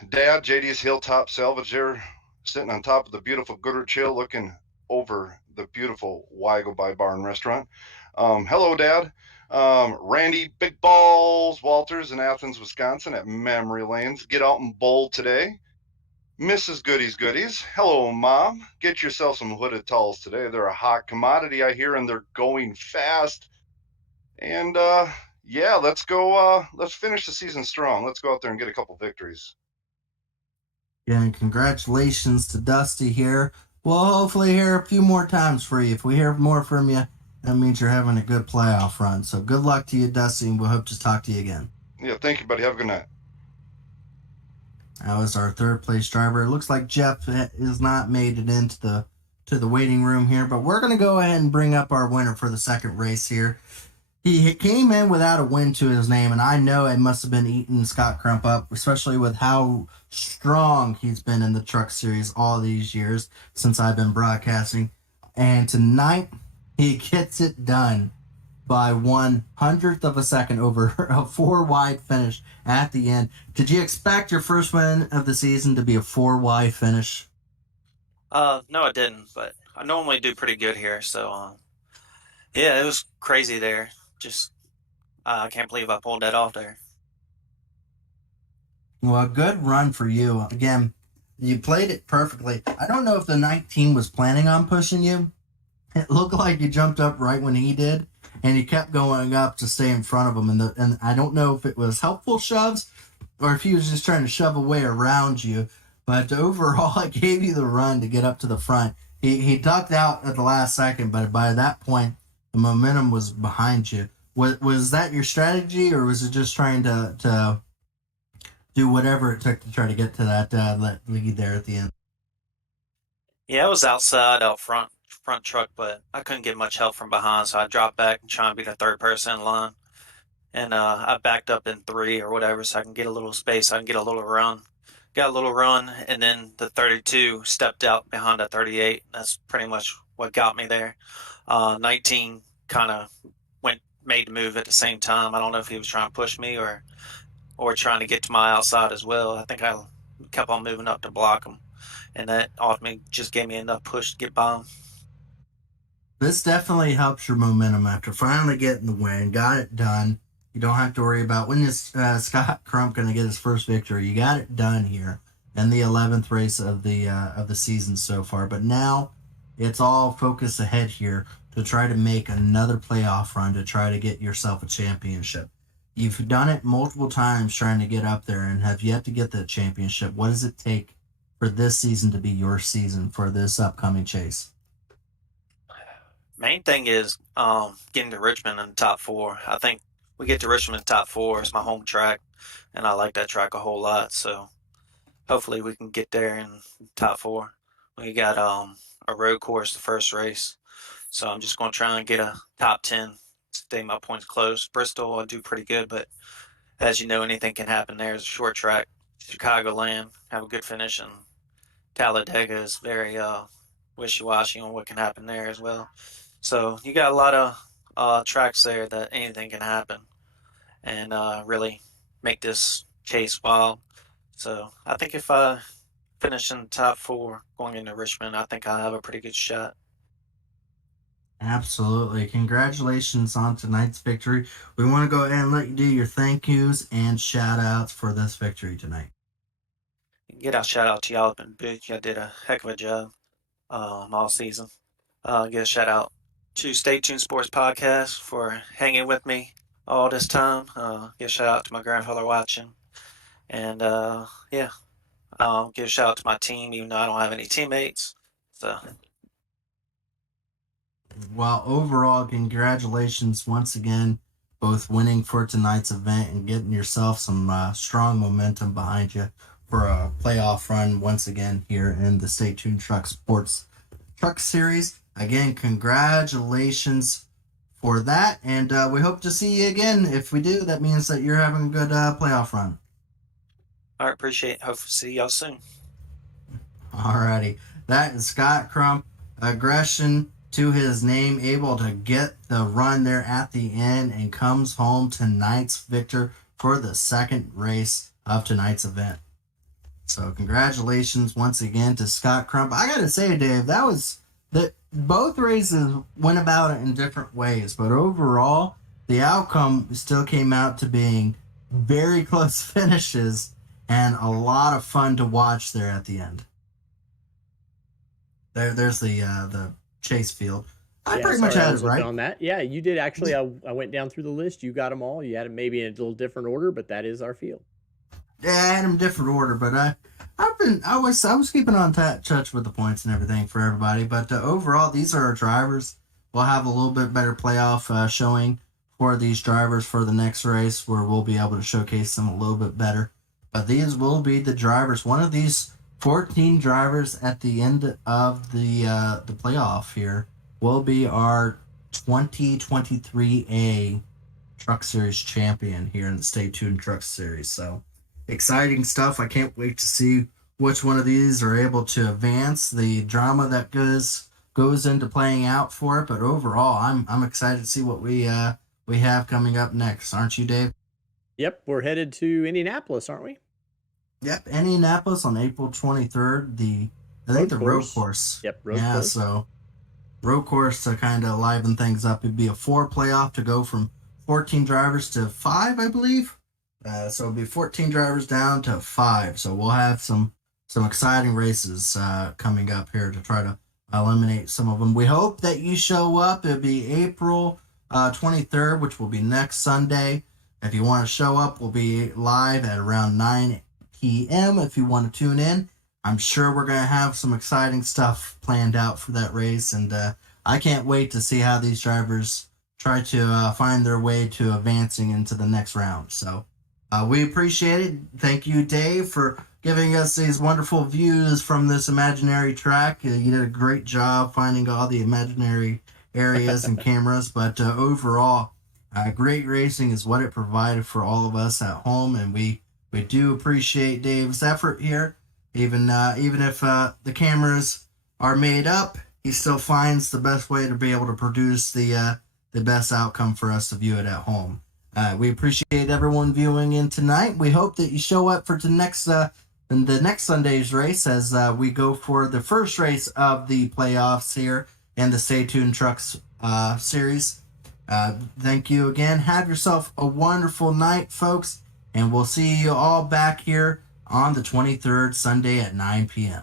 Dad, JD's Hilltop Salvage there, sitting on top of the beautiful Goodrich Hill, looking over the beautiful Why Go By Bar and Restaurant. Hello, Dad. Randy Big Balls Walters in Athens, Wisconsin at Memory Lanes. Get out and bowl today. Mrs. Goodies. Hello, Mom. Get yourself some hooded towels today. They're a hot commodity, I hear, and they're going fast. And, yeah, let's go. Let's finish the season strong. Let's go out there and get a couple victories. Yeah, and congratulations to Dusty here. We'll hopefully hear a few more times for you. If we hear more from you, that means you're having a good playoff run. So good luck to you, Dusty, and we'll hope to talk to you again. Yeah, thank you, buddy. Have a good night. That was our third place driver. It looks like Jeff has not made it into the to the waiting room here, but we're going to go ahead and bring up our winner for the second race here. He came in without a win to his name, and I know it must have been eating Scott Crump up, especially with how strong he's been in the Truck Series all these years since I've been broadcasting. And tonight, he gets it done by 1/100th of a second over a 4-wide finish at the end. Did you expect your first win of the season to be a 4-wide finish? No, I didn't, but I normally do pretty good here. So, yeah, it was crazy there. Just, I can't believe I pulled that off there. Well, a good run for you. Again, you played it perfectly. I don't know if the 19 was planning on pushing you. It looked like you jumped up right when he did, and you kept going up to stay in front of him. And I don't know if it was helpful shoves or if he was just trying to shove away around you. But overall, it gave you the run to get up to the front. He ducked out at the last second, but by that point, the momentum was behind you. Was that your strategy, or was it just trying to do whatever it took to try to get to that lead there at the end? Yeah, I was outside, out front truck, but I couldn't get much help from behind, so I dropped back and try and be the third person in line. And I backed up in 3 or whatever, so I can get a little space, I can get a little run. Got a little run, and then the 32 stepped out behind the 38. That's pretty much what got me there. 19 kind of made the move at the same time. I don't know if he was trying to push me or trying to get to my outside as well. I think I kept on moving up to block him, and that ultimately just gave me enough push to get by him. This definitely helps your momentum after finally getting the win. Got it done. You don't have to worry about when is Scott Crump going to get his first victory. You got it done here in the 11th race of the season so far. But now it's all focused ahead here to try to make another playoff run to try to get yourself a championship. You've done it multiple times trying to get up there and have yet to get the championship. What does it take for this season to be your season for this upcoming chase? Main thing is getting to Richmond in the top 4. I think we get to Richmond in the top 4. It's my home track, and I like that track a whole lot. So hopefully we can get there in the top 4. We got a road course the first race, so I'm just going to try and get a top 10, stay my points close. Bristol, I do pretty good, but as you know, anything can happen there. It's a short track. Chicagoland, have a good finish, and Talladega is very wishy-washy on what can happen there as well. So you got a lot of tracks there that anything can happen and really make this chase wild. So I think if I finish in the top 4 going into Richmond, I think I'll have a pretty good shot. Absolutely. Congratulations on tonight's victory. We want to go ahead and let you do your thank yous and shout outs for this victory tonight. Get a shout out to y'all up in booth. Y'all did a heck of a job all season. Get a shout out to Stay Tuned Sports Podcast for hanging with me all this time. Get a shout out to my grandfather watching. And yeah, I'll give a shout out to my team, even though I don't have any teammates. So, Well, overall, congratulations once again, both winning for tonight's event and getting yourself some strong momentum behind you for a playoff run once again here in the Stay Tuned Truck Sports Truck Series. Again, congratulations for that, and we hope to see you again. If we do, that means that you're having a good playoff run. all right, appreciate it. Hope to see y'all soon. Alrighty, that is Scott Crump. Aggression to his name, able to get the run there at the end and comes home tonight's victor for the second race of tonight's event. So congratulations once again to Scott Crump. I gotta say, Dave, that was that both races went about it in different ways, but overall the outcome still came out to being very close finishes and a lot of fun to watch there at the end. There's the chase field. I pretty much had it right on that. Yeah, you did actually. I went down through the list. You got them all. You had them maybe in a little different order, but that is our field. Yeah, I had them different order, but I was keeping on touch with the points and everything for everybody. But overall, these are our drivers. We'll have a little bit better playoff showing for these drivers for the next race, where we'll be able to showcase them a little bit better. But these will be the drivers. One of these 14 drivers at the end of the playoff here will be our 2023A Truck Series champion here in the Stay Tuned Truck Series. So exciting stuff. I can't wait to see which one of these are able to advance. The drama that goes into playing out for it, but overall, I'm excited to see what we have coming up next. Aren't you, Dave? Yep, we're headed to Indianapolis, aren't we? Yep, Indianapolis on April 23rd. I think the road course. Yep, road course. So road course to kind of liven things up. It'd be a 4 playoff to go from 14 drivers to 5, I believe. So it'll be 14 drivers down to 5. So we'll have some exciting races coming up here to try to eliminate some of them. We hope that you show up. It'll be April 23rd, which will be next Sunday. If you want to show up, we'll be live at around 9 p.m. if you want to tune in. I'm sure we're going to have some exciting stuff planned out for that race, and I can't wait to see how these drivers try to find their way to advancing into the next round. So we appreciate it. Thank you, Dave, for giving us these wonderful views from this imaginary track. You did a great job finding all the imaginary areas and cameras, but overall, great racing is what it provided for all of us at home, and we do appreciate Dave's effort here. Even if the cameras are made up, he still finds the best way to be able to produce the best outcome for us to view it at home. We appreciate everyone viewing in tonight. We hope that you show up for the next Sunday's race as we go for the first race of the playoffs here in the Stay Tuned Trucks series. Thank you again. Have yourself a wonderful night, folks, and we'll see you all back here on the 23rd, Sunday at 9 p.m.